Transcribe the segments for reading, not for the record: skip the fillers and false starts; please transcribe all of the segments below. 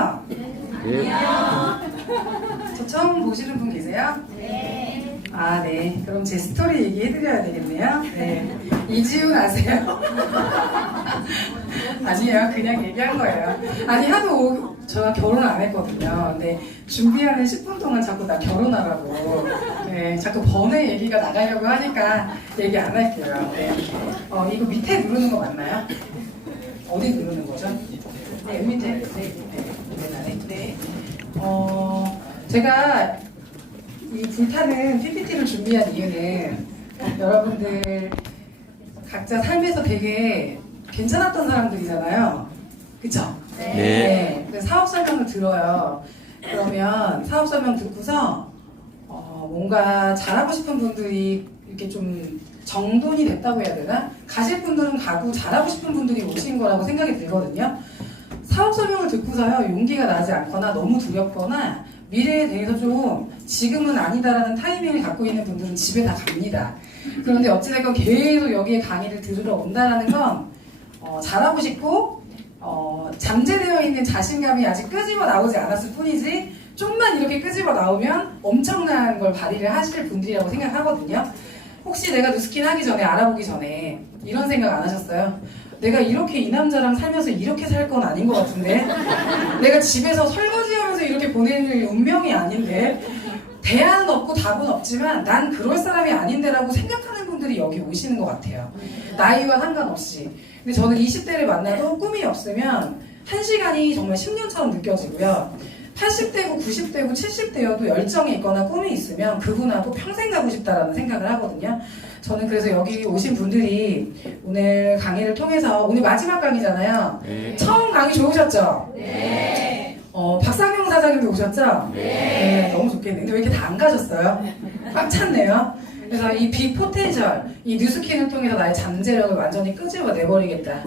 계세요? 네. 저 처음 보시는 분 계세요? 네. 아, 네. 그럼 제 스토리 얘기해드려야 되겠네요. 네. 이지훈 아세요? 아니에요. 그냥 얘기한 거예요. 아니, 하도 제가 결혼 안 했거든요. 근데 준비하는 10분 동안 자꾸 나 결혼하라고. 네. 자꾸 번외 얘기가 나가려고 하니까 얘기 안 할게요. 네. 이거 밑에 누르는 거 맞나요? 어디 누르는 거죠? 네, 여기 밑에. 네, 네, 네. 제가 이 불타는 PPT를 준비한 이유는 여러분들 각자 삶에서 되게 괜찮았던 사람들이잖아요. 그쵸? 네. 그래서 사업 설명을 들어요. 그러면 사업 설명 듣고서 뭔가 잘하고 싶은 분들이 이렇게 좀 정돈이 됐다고 해야 되나? 가실 분들은 가고 잘하고 싶은 분들이 오신 거라고 생각이 들거든요. 사업 설명을 듣고서요, 용기가 나지 않거나 너무 두렵거나 미래에 대해서 좀 지금은 아니다라는 타이밍을 갖고 있는 분들은 집에 다 갑니다. 그런데 어찌됐건 계속 여기에 강의를 들으러 온다는 건 잘하고 싶고 잠재되어 있는 자신감이 아직 끄집어 나오지 않았을 뿐이지 좀만 이렇게 끄집어 나오면 엄청난 걸 발휘를 하실 분들이라고 생각하거든요. 혹시 내가 누스킨 하기 전에 알아보기 전에 이런 생각 안 하셨어요? 내가 이렇게 이 남자랑 살면서 이렇게 살 건 아닌 것 같은데 내가 집에서 설거지하면서 이렇게 보내는 운명이 아닌데 대안은 없고 답은 없지만 난 그럴 사람이 아닌데라고 생각하는 분들이 여기 오시는 것 같아요. 나이와 상관없이. 근데 저는 20대를 만나도 꿈이 없으면 1시간이 정말 10년처럼 느껴지고요. 80대고 90대고 70대여도 열정이 있거나 꿈이 있으면 그분하고 평생 가고 싶다라는 생각을 하거든요. 저는 그래서 여기 오신 분들이 오늘 강의를 통해서 오늘 마지막 강의잖아요. 네. 처음 강의 좋으셨죠? 네. 박상영 사장님도 오셨죠? 네. 너무 좋겠네. 근데 왜 이렇게 다 안 가셨어요? 꽉 찼네요. 그래서 이 빅포텐셜, 이 뉴스킨을 통해서 나의 잠재력을 완전히 끄집어 내버리겠다.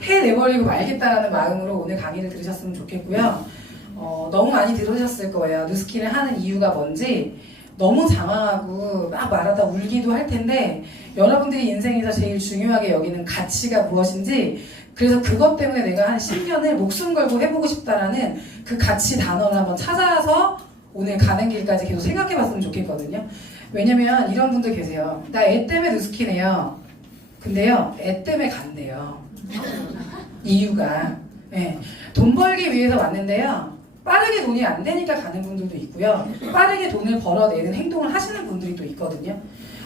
해내버리고 말겠다라는 마음으로 오늘 강의를 들으셨으면 좋겠고요. 너무 많이 들으셨을 거예요. 뉴스킨을 하는 이유가 뭔지. 너무 장황하고 막 말하다 울기도 할 텐데 여러분들이 인생에서 제일 중요하게 여기는 가치가 무엇인지 그래서 그것 때문에 내가 한 10년을 목숨 걸고 해보고 싶다라는 그 가치 단어를 한번 찾아서 오늘 가는 길까지 계속 생각해봤으면 좋겠거든요. 왜냐면 이런 분들 계세요. 나 애 때문에 뉴스킨해요. 근데요, 애 때문에 간대요. 이유가 돈 벌기 위해서 왔는데요. 빠르게 돈이 안 되니까 가는 분들도 있고요. 빠르게 돈을 벌어내는 행동을 하시는 분들이 또 있거든요.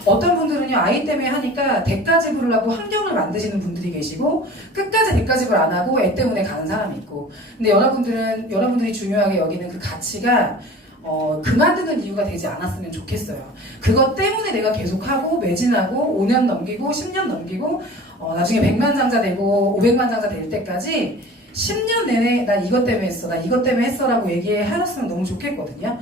어떤 분들은요, 아이 때문에 하니까 대가집을 하고 환경을 만드시는 분들이 계시고, 끝까지 대가집을 안 하고 애 때문에 가는 사람이 있고. 근데 여러분들이 중요하게 여기는 그 가치가, 그만두는 이유가 되지 않았으면 좋겠어요. 그것 때문에 내가 계속하고, 매진하고, 5년 넘기고, 10년 넘기고, 나중에 100만 장자 되고, 500만 장자 될 때까지, 10년 내내 난 이것 때문에 했어, 난 이것 때문에 했어 라고 얘기하셨으면 너무 좋겠거든요.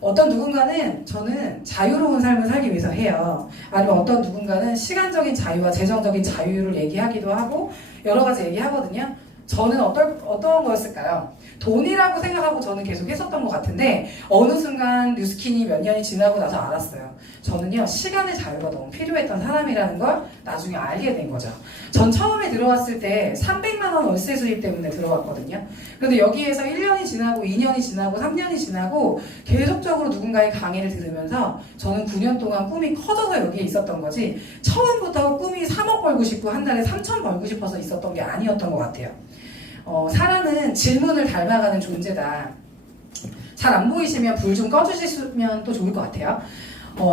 어떤 누군가는 저는 자유로운 삶을 살기 위해서 해요. 아니면 어떤 누군가는 시간적인 자유와 재정적인 자유를 얘기하기도 하고 여러 가지 얘기하거든요. 저는 어떤 거였을까요? 돈이라고 생각하고 저는 계속 했었던 것 같은데 어느 순간 뉴스킨이 몇 년이 지나고 나서 알았어요. 저는요, 시간의 자유가 너무 필요했던 사람이라는 걸 나중에 알게 된 거죠. 전 처음에 들어왔을 때 300만 원 월세 수입 때문에 들어왔거든요. 그런데 여기에서 1년이 지나고 2년이 지나고 3년이 지나고 계속적으로 누군가의 강의를 들으면서 저는 9년 동안 꿈이 커져서 여기에 있었던 거지 처음부터 꿈이 3억 벌고 싶고 한 달에 3천 벌고 싶어서 있었던 게 아니었던 것 같아요. 사람은 질문을 닮아가는 존재다. 잘 안 보이시면 불 좀 꺼주시면 또 좋을 것 같아요.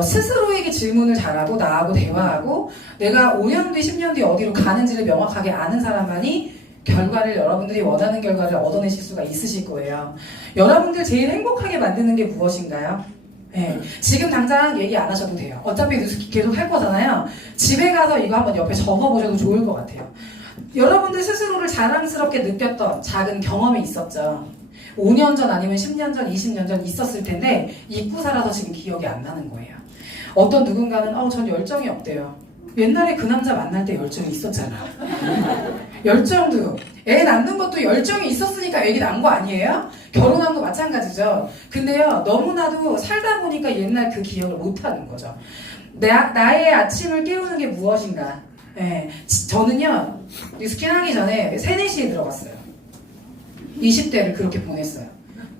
스스로에게 질문을 잘하고 나하고 대화하고 내가 5년 뒤 10년 뒤 어디로 가는지를 명확하게 아는 사람만이 결과를 여러분들이 원하는 결과를 얻어내실 수가 있으실 거예요. 여러분들 제일 행복하게 만드는 게 무엇인가요? 지금 당장 얘기 안 하셔도 돼요. 어차피 뉴스킨 계속 할 거잖아요. 집에 가서 이거 한번 옆에 적어보셔도 좋을 것 같아요. 여러분들 스스로를 자랑스럽게 느꼈던 작은 경험이 있었죠. 5년 전 아니면 10년 전, 20년 전 있었을 텐데 잊고 살아서 지금 기억이 안 나는 거예요. 어떤 누군가는 전 열정이 없대요. 옛날에 그 남자 만날 때 열정이 있었잖아. 열정도 애 낳는 것도 열정이 있었으니까 애기 낳은 거 아니에요? 결혼한 거 마찬가지죠. 근데요, 너무나도 살다 보니까 옛날 그 기억을 못하는 거죠. 나의 아침을 깨우는 게 무엇인가? 저는요, 뉴스킨 하기 전에 3, 4시에 들어갔어요. 20대를 그렇게 보냈어요.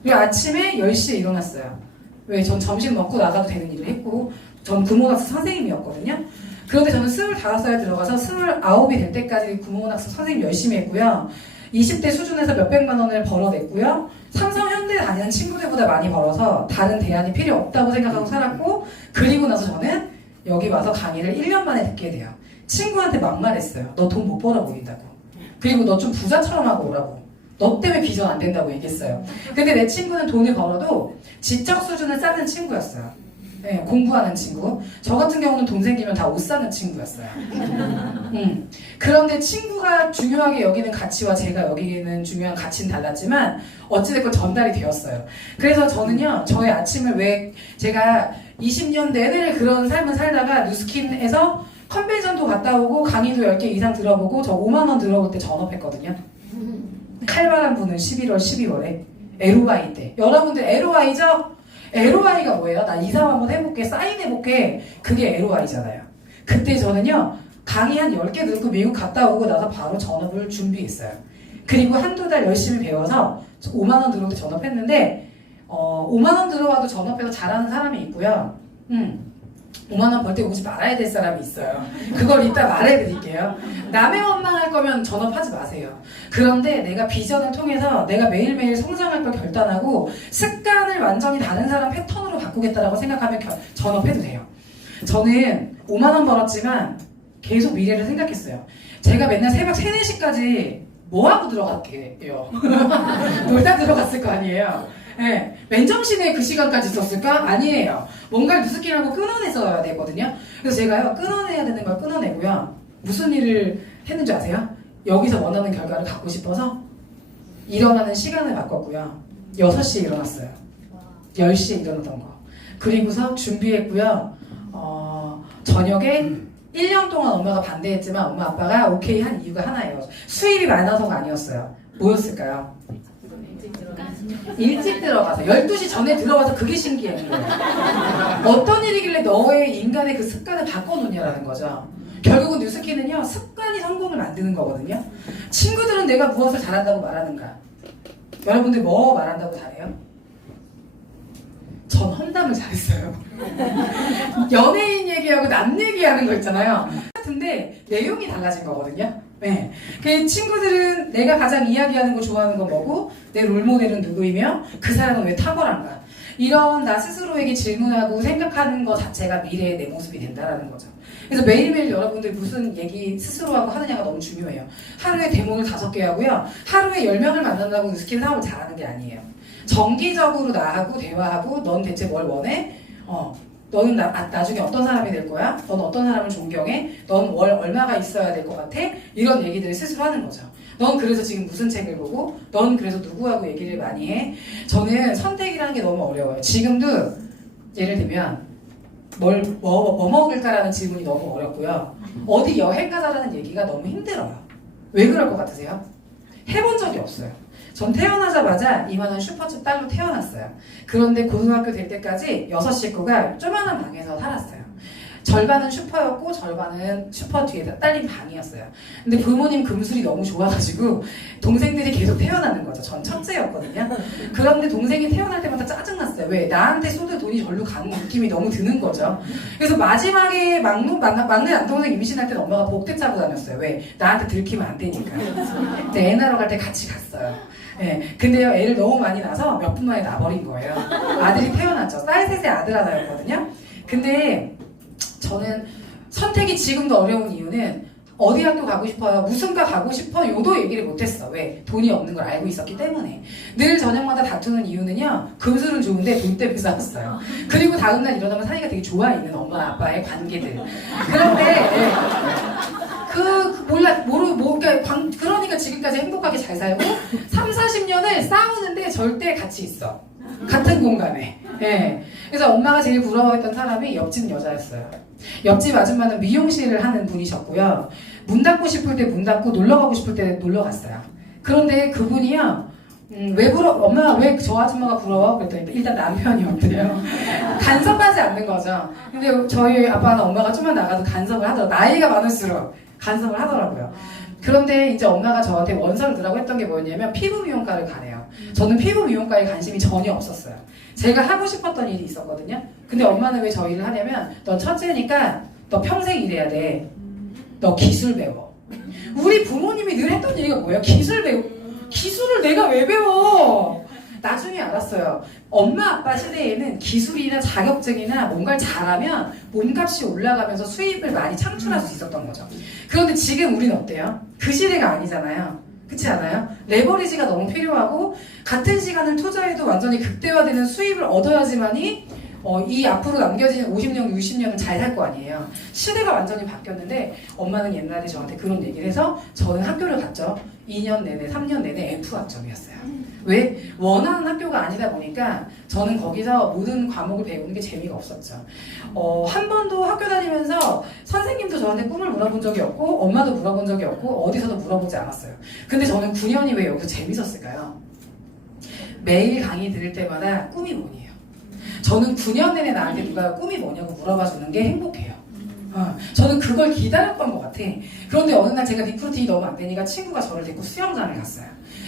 그리고 아침에 10시에 일어났어요. 왜? 전 점심 먹고 나가도 되는 일을 했고 전 구몬학습 선생님이었거든요. 그런데 저는 25살에 들어가서 29이 될 때까지 구몬학습 선생님 열심히 했고요. 20대 수준에서 몇백만 원을 벌어냈고요. 삼성 현대 다니는 친구들보다 많이 벌어서 다른 대안이 필요 없다고 생각하고 살았고, 그리고 나서 저는 여기 와서 강의를 1년 만에 듣게 돼요. 친구한테 막말했어요. 너 돈 못 벌어 보인다고. 그리고 너 좀 부자처럼 하고 오라고. 너 때문에 비전 안 된다고 얘기했어요. 근데 내 친구는 돈을 벌어도 지적 수준을 쌓는 친구였어요. 네, 공부하는 친구. 저 같은 경우는 돈 생기면 다 옷 사는 친구였어요. 그런데 친구가 중요하게 여기는 가치와 제가 여기는 중요한 가치는 달랐지만 어찌됐건 전달이 되었어요. 그래서 저는요, 저의 아침을 왜 제가 20년 내내 그런 삶을 살다가 뉴스킨에서 컨벤션도 갔다 오고 강의도 10개 이상 들어보고 저 5만 원 들어볼 때 전업했거든요. 칼바람 부는 11월, 12월에 LOI 때. 여러분들 LOI죠? LOI가 뭐예요? 나 이사 한번 해볼게, 사인해볼게. 그게 LOI잖아요. 그때 저는요, 강의 한 10개 듣고 미국 갔다 오고 나서 바로 전업을 준비했어요. 그리고 한두 달 열심히 배워서 5만 원 들어올 때 전업했는데 5만 원 들어와도 전업해서 잘하는 사람이 있고요. 5만 원 벌 때 오지 말아야 될 사람이 있어요. 그걸 이따 말해드릴게요. 남의 원망할 거면 전업하지 마세요. 그런데 내가 비전을 통해서 내가 매일매일 성장할 걸 결단하고 습관을 완전히 다른 사람 패턴으로 바꾸겠다라고 생각하면 전업해도 돼요. 저는 5만 원 벌었지만 계속 미래를 생각했어요. 제가 맨날 새벽 3, 4시까지 뭐하고 들어갈게요? 놀다 들어갔을 거 아니에요? 네. 맨정신에 그 시간까지 있었을까? 아니에요. 뭔가를 누스키라고 끊어내서야 되거든요. 그래서 제가요, 끊어내야 되는 걸 끊어내고요. 무슨 일을 했는지 아세요? 여기서 원하는 결과를 갖고 싶어서 일어나는 시간을 바꿨고요. 6시에 일어났어요. 10시에 일어나던 거. 그리고서 준비했고요. 저녁에 1년 동안 엄마가 반대했지만 엄마 아빠가 오케이 한 이유가 하나예요. 수입이 많아서가 아니었어요. 뭐였을까요? 일찍 들어가서 12시 전에 들어와서 그게 신기한 거예요. 어떤 일이길래 너의 인간의 그 습관을 바꿔놓냐라는 거죠. 결국은 뉴스키는요, 습관이 성공을 만드는 거거든요. 친구들은 내가 무엇을 잘한다고 말하는가? 여러분들 뭐 말한다고 잘해요? 전 험담을 잘했어요. 연예인 얘기하고 남 얘기하는 거 있잖아요. 같은데 내용이 달라진 거거든요. 네. 그 친구들은 내가 가장 이야기하는 거 좋아하는 건 뭐고, 내 롤모델은 누구이며 그 사람은 왜 탁월한가? 이런 나 스스로에게 질문하고 생각하는 것 자체가 미래의 내 모습이 된다라는 거죠. 그래서 매일매일 여러분들 무슨 얘기 스스로하고 하느냐가 너무 중요해요. 하루에 데모를 5개 하고요. 하루에 10명을 만난다고 스킬 사업을 잘하는 게 아니에요. 정기적으로 나하고 대화하고 넌 대체 뭘 원해? 너는 나중에 어떤 사람이 될 거야? 넌 어떤 사람을 존경해? 넌 월 얼마가 있어야 될 것 같아? 이런 얘기들을 스스로 하는 거죠. 넌 그래서 지금 무슨 책을 보고? 넌 그래서 누구하고 얘기를 많이 해? 저는 선택이라는 게 너무 어려워요. 지금도 예를 들면 뭐 먹을까라는 질문이 너무 어렵고요. 어디 여행 가자라는 얘기가 너무 힘들어요. 왜 그럴 것 같으세요? 해본 적이 없어요. 전 태어나자마자 이만한 슈퍼집 딸로 태어났어요. 그런데 고등학교 될 때까지 6 식구가 조만한 방에서 살았어요. 절반은 슈퍼였고 절반은 슈퍼 뒤에 딸린 방이었어요. 근데 부모님 금술이 너무 좋아가지고 동생들이 계속 태어나는 거죠. 전 첫째였거든요. 그런데 동생이 태어날 때마다 짜증났어요. 왜? 나한테 쏟을 돈이 절로 가는 느낌이 너무 드는 거죠. 그래서 마지막에 막내 남동생 임신할 때는 엄마가 복대 짜고 다녔어요. 왜? 나한테 들키면 안 되니까. 근데 애 낳으러 갈 때 같이 갔어요. 네, 근데요, 애를 너무 많이 낳아서 몇 분 만에 나버린 거예요. 아들이 태어났죠. 딸 셋의 아들 하나였거든요. 근데 저는 선택이 지금도 어려운 이유는 어디 학교 가고 싶어요? 무슨 과 가고 싶어? 요도 얘기를 못했어. 왜? 돈이 없는 걸 알고 있었기 때문에. 늘 저녁마다 다투는 이유는요, 금술은 좋은데 돈 때문에 싸웠어요. 그리고 다음날 일어나면 사이가 되게 좋아 있는 엄마 아빠의 관계들. 그런데 그러니까 지금까지 행복하게 잘 살고 3, 40년을 싸우는데 절대 같이 있어. 같은 공간에. 예. 그래서 엄마가 제일 부러워했던 사람이 옆집 여자였어요. 옆집 아줌마는 미용실을 하는 분이셨고요. 문 닫고 싶을 때 문 닫고 놀러 가고 싶을 때 놀러 갔어요. 그런데 그분이요, 엄마가 왜 저 아줌마가 부러워? 그랬더니 일단 남편이었대요. 간섭하지 않는 거죠. 근데 저희 아빠는 엄마가 좀만 나가도 간섭을 하더라고요. 나이가 많을수록 간섭을 하더라고요. 그런데 이제 엄마가 저한테 원서를 넣으라고 했던 게 뭐였냐면 피부 미용과를 가래요. 저는 피부 미용과에 관심이 전혀 없었어요. 제가 하고 싶었던 일이 있었거든요. 근데 엄마는 왜 저 일을 하냐면 넌 첫째니까 너 평생 일해야 돼. 너 기술 배워. 우리 부모님이 늘 했던 얘기가 뭐예요? 기술 배워. 기술을 내가 왜 배워? 나중에 알았어요. 엄마 아빠 시대에는 기술이나 자격증이나 뭔가를 잘하면 몸값이 올라가면서 수입을 많이 창출할 수 있었던 거죠. 그런데 지금 우리는 어때요? 그 시대가 아니잖아요. 그렇지 않아요? 레버리지가 너무 필요하고 같은 시간을 투자해도 완전히 극대화되는 수입을 얻어야지만이 이 앞으로 남겨지는 50년, 60년은 잘 살 거 아니에요. 시대가 완전히 바뀌었는데 엄마는 옛날에 저한테 그런 얘기를 해서 저는 학교를 갔죠. 2년 내내, 3년 내내 F학점이었어요. 왜? 원하는 학교가 아니다 보니까 저는 거기서 모든 과목을 배우는 게 재미가 없었죠. 한 번도 학교 다니면서 선생님도 저한테 꿈을 물어본 적이 없고 엄마도 물어본 적이 없고 어디서도 물어보지 않았어요. 근데 저는 9년이 왜 여기서 재밌었을까요? 매일 강의 들을 때마다 꿈이 뭐니에요? 저는 9년 내내 나한테 누가 꿈이 뭐냐고 물어봐 주는 게 행복해요. 저는 그걸 기다렸던 것 같아. 그런데 어느 날 제가 리크루팅이 너무 안 되니까 친구가 저를 데리고 수영장을 갔어요.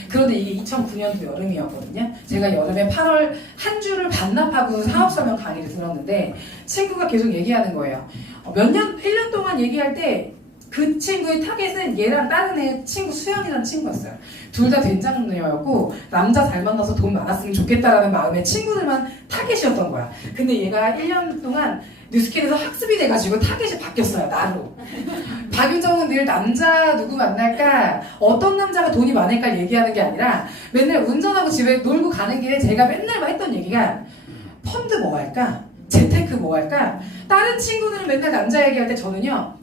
그런데 이게 2009년도 여름이었거든요. 제가 여름에 8월 한 주를 반납하고 사업 설명 강의를 들었는데 친구가 계속 얘기하는 거예요. 1년 동안 얘기할 때 그 친구의 타겟은 얘랑 다른 애 친구 수영이라는 친구였어요. 둘 다 된장녀였고 남자 잘 만나서 돈 많았으면 좋겠다라는 마음에 친구들만 타겟이었던 거야. 근데 얘가 1년 동안 뉴스킨에서 학습이 돼가지고 타겟이 바뀌었어요. 나로. 박윤정은 늘 남자 누구 만날까, 어떤 남자가 돈이 많을까 얘기하는 게 아니라 맨날 운전하고 집에 놀고 가는 길에 제가 맨날 했던 얘기가 펀드 뭐 할까? 재테크 뭐 할까? 다른 친구들은 맨날 남자 얘기할 때 저는요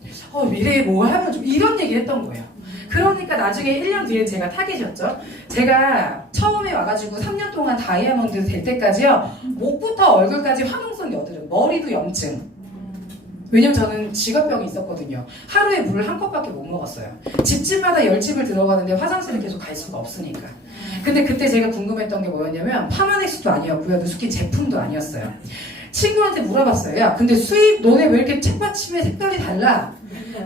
미래에 뭐 하면 좀 이런 얘기 했던 거예요. 그러니까 나중에 1년 뒤에 제가 타겟이었죠. 제가 처음에 와가지고 3년 동안 다이아몬드 될 때까지요 목부터 얼굴까지 화농성 여드름, 머리도 염증. 왜냐면 저는 직업병이 있었거든요. 하루에 물을 한 컵밖에 못 먹었어요. 집집마다 열집을 들어가는데 화장실을 계속 갈 수가 없으니까. 근데 그때 제가 궁금했던 게 뭐였냐면 파마넥스도 아니었고요. 누스킨 제품도 아니었어요. 친구한테 물어봤어요. 야, 근데 수입 너네 왜 이렇게 책받침의 색깔이 달라?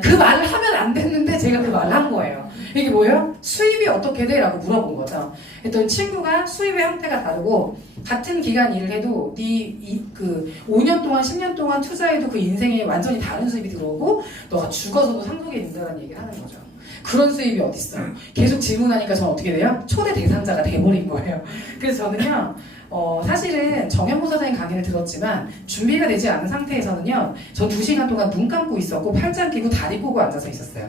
그 말을 하면 안 됐는데 제가 그 말을 한 거예요. 이게 뭐예요? 수입이 어떻게 돼? 라고 물어본 거죠. 했더니 친구가 수입의 형태가 다르고 같은 기간 일을 해도 그 5년 동안 10년 동안 투자해도 그 인생에 완전히 다른 수입이 들어오고 너가 죽어서도 상속이 된다는 얘기를 하는 거죠. 그런 수입이 어딨어? 계속 질문하니까 저는 어떻게 돼요? 초대 대상자가 돼버린 거예요. 그래서 저는요 사실은 정현모 사장님 강의를 들었지만 준비가 되지 않은 상태에서는요 전 2시간 동안 눈 감고 있었고 팔짱 끼고 다리 꼬고 앉아서 있었어요.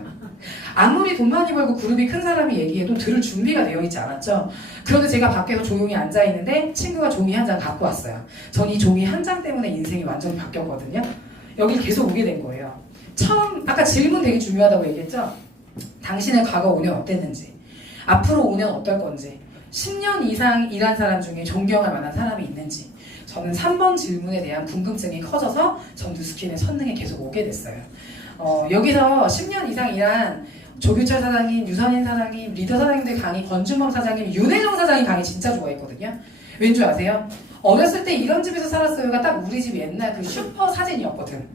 아무리 돈 많이 벌고 그룹이 큰 사람이 얘기해도 들을 준비가 되어 있지 않았죠. 그런데 제가 밖에서 조용히 앉아 있는데 친구가 종이 한 장 갖고 왔어요. 전 이 종이 한 장 때문에 인생이 완전히 바뀌었거든요. 여기 계속 오게 된 거예요. 처음 아까 질문 되게 중요하다고 얘기했죠. 당신의 과거 5년 어땠는지, 앞으로 5년 어떨 건지, 10년 이상 일한 사람 중에 존경할 만한 사람이 있는지. 저는 3번 질문에 대한 궁금증이 커져서 전 뉴스킨의 선능에 계속 오게 됐어요. 여기서 10년 이상 일한 조규철 사장님, 유선인 사장님, 리더 사장님들 강의, 권준범 사장님, 윤혜정 사장님 강의 진짜 좋아했거든요. 왠 줄 아세요? 어렸을 때 이런 집에서 살았어요가 딱 우리 집 옛날 그 슈퍼 사진이었거든.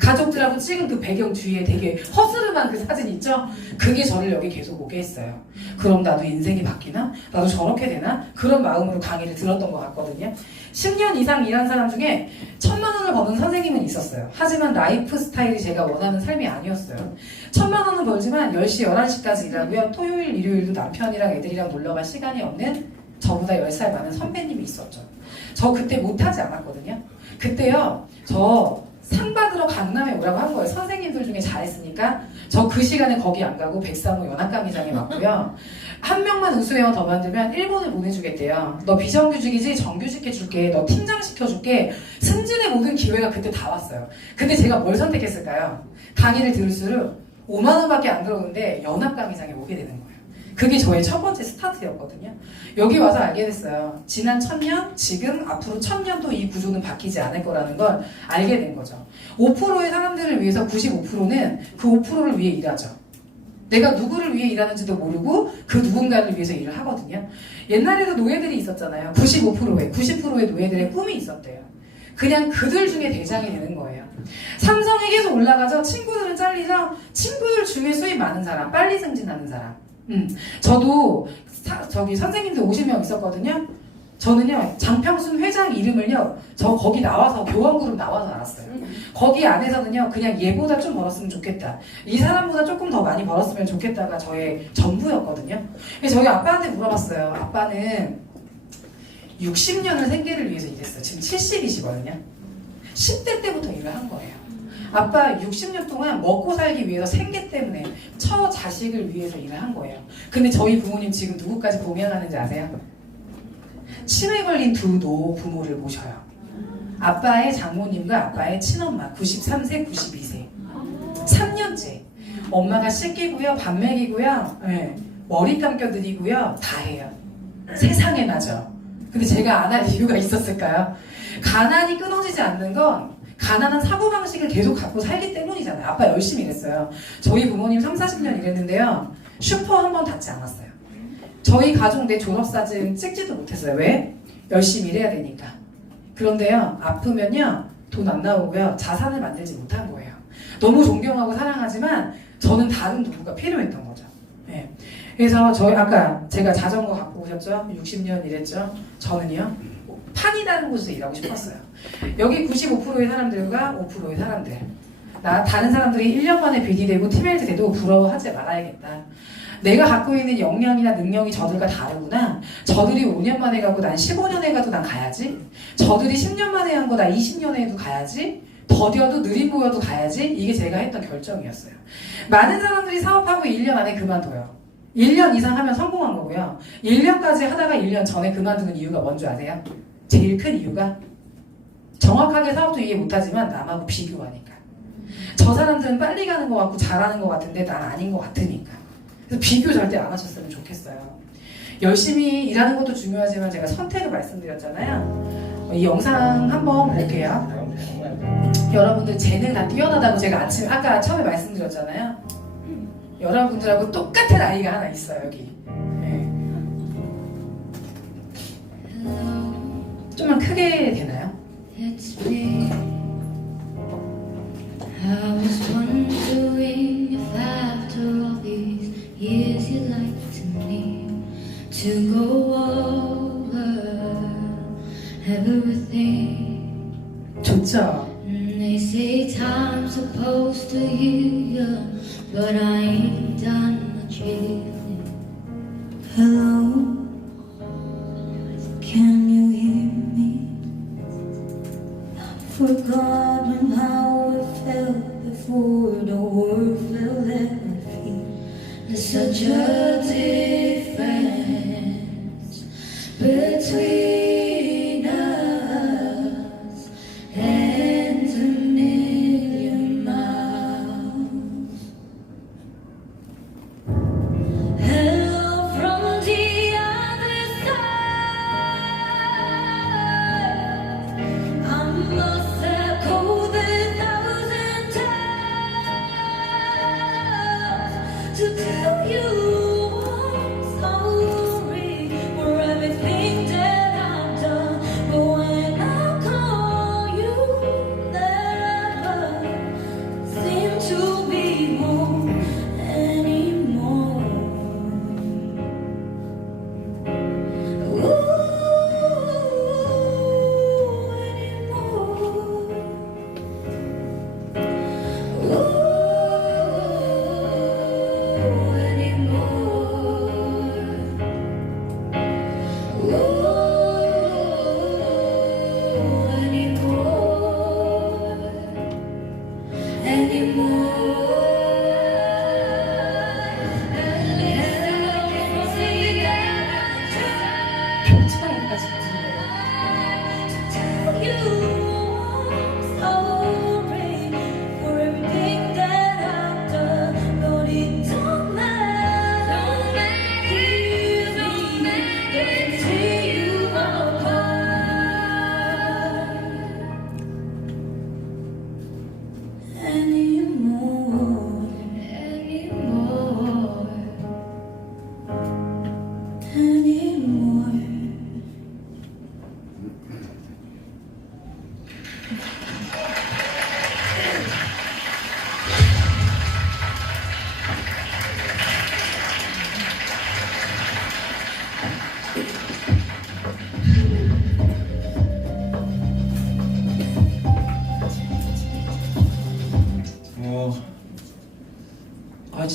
가족들하고 찍은 그 배경 뒤에 되게 허스름한 그 사진 있죠? 그게 저를 여기 계속 오게 했어요. 그럼 나도 인생이 바뀌나? 나도 저렇게 되나? 그런 마음으로 강의를 들었던 것 같거든요. 10년 이상 일한 사람 중에 1,000만 원을 버는 선생님은 있었어요. 하지만 라이프 스타일이 제가 원하는 삶이 아니었어요. 1,000만 원은 벌지만 10시, 11시까지 일하고요. 토요일, 일요일도 남편이랑 애들이랑 놀러갈 시간이 없는 저보다 10살 많은 선배님이 있었죠. 저 그때 못하지 않았거든요. 그때요, 저 상 받으러 강남에 오라고 한 거예요. 선생님들 중에 잘했으니까. 저 그 시간에 거기 안 가고 백사무 연합강의장에 왔고요. 한 명만 우수회원 더 만들면 일본을 보내주겠대요. 너 비정규직이지? 정규직 해줄게. 너 팀장 시켜줄게. 승진의 모든 기회가 그때 다 왔어요. 근데 제가 뭘 선택했을까요? 강의를 들을수록 5만 원밖에 안 들어오는데 연합강의장에 오게 되는 거예요. 그게 저의 첫 번째 스타트였거든요. 여기 와서 알게 됐어요. 지난 1000년, 지금 앞으로 1000년도 이 구조는 바뀌지 않을 거라는 걸 알게 된 거죠. 5%의 사람들을 위해서 95%는 그 5%를 위해 일하죠. 내가 누구를 위해 일하는지도 모르고 그 누군가를 위해서 일을 하거든요. 옛날에도 노예들이 있었잖아요. 90%의 노예들의 꿈이 있었대요. 그냥 그들 중에 대장이 되는 거예요. 삼성이 계속 올라가죠. 친구들은 잘리죠. 친구들 중에 수입 많은 사람, 빨리 승진하는 사람. 저도 저기 선생님들 50명 있었거든요. 저는요 장평순 회장 이름을요 저 거기 나와서 교원그룹 나와서 알았어요. 거기 안에서는요 그냥 얘보다 좀 벌었으면 좋겠다, 이 사람보다 조금 더 많이 벌었으면 좋겠다가 저의 전부였거든요. 그래서 저희 아빠한테 물어봤어요. 아빠는 60년을 생계를 위해서 일했어요. 지금 70이시거든요. 10대 때부터 일을 한 거예요. 아빠 60년 동안 먹고 살기 위해서 생계 때문에 처 자식을 위해서 일을 한 거예요. 근데 저희 부모님 지금 누구까지 봉양하는지 아세요? 치매 걸린 두 노부모를 모셔요. 아빠의 장모님과 아빠의 친엄마 93세, 92세 3년째 엄마가 씻기고요, 밥 먹이고요, 네, 머리 감겨드리고요, 다 해요. 세상에 나죠. 근데 제가 안 할 이유가 있었을까요? 가난이 끊어지지 않는 건 가난한 사고방식을 계속 갖고 살기 때문이잖아요. 아빠 열심히 일했어요. 저희 부모님 30-40년 일했는데요. 슈퍼 한 번 닫지 않았어요. 저희 가족 내 졸업사진 찍지도 못했어요. 왜? 열심히 일해야 되니까. 그런데요. 아프면요. 돈 안 나오고요. 자산을 만들지 못한 거예요. 너무 존경하고 사랑하지만 저는 다른 도구가 필요했던 거죠. 네. 그래서 저희 아까 제가 자전거 갖고 오셨죠? 60년 일했죠? 저는요. 판이 다른 곳에서 일하고 싶었어요. 여기 95%의 사람들과 5%의 사람들. 다른 사람들이 1년 만에 비디되고 티멜트 돼도 부러워하지 말아야겠다. 내가 갖고 있는 역량이나 능력이 저들과 다르구나. 저들이 5년 만에 가고 난 15년에 가도 난 가야지. 저들이 10년 만에 한 거 나 20년에 해도 가야지. 더뎌도 느린 보여도 가야지. 이게 제가 했던 결정이었어요. 많은 사람들이 사업하고 1년 안에 그만둬요. 1년 이상 하면 성공한 거고요. 1년까지 하다가 1년 전에 그만두는 이유가 뭔지 아세요? 제일 큰 이유가 정확하게 사업도 이해 못하지만 남하고 비교하니까. 저 사람들은 빨리 가는 것 같고 잘하는 것 같은데 난 아닌 것 같으니까. 그래서 비교 절대 안 하셨으면 좋겠어요. 열심히 일하는 것도 중요하지만 제가 선택을 말씀드렸잖아요. 이 영상 한번 볼게요. 여러분들 재능 다 뛰어나다고 제가 아까 처음에 말씀드렸잖아요. 여러분들하고 똑같은 아이가 하나 있어요. 여기. 네. 좀만 크게 되나요? It's me. I was wondering if after all these years you'd like to go over everything. 좋죠? They say time's supposed to heal you, but I ain't done much healing. Hello, can you hear me? I've forgotten how it felt before the world fell at my feet. There's such a difference between us and a million miles. Hello from the other side. I must have called 1,000 times to tell you I'm sorry for everything that I've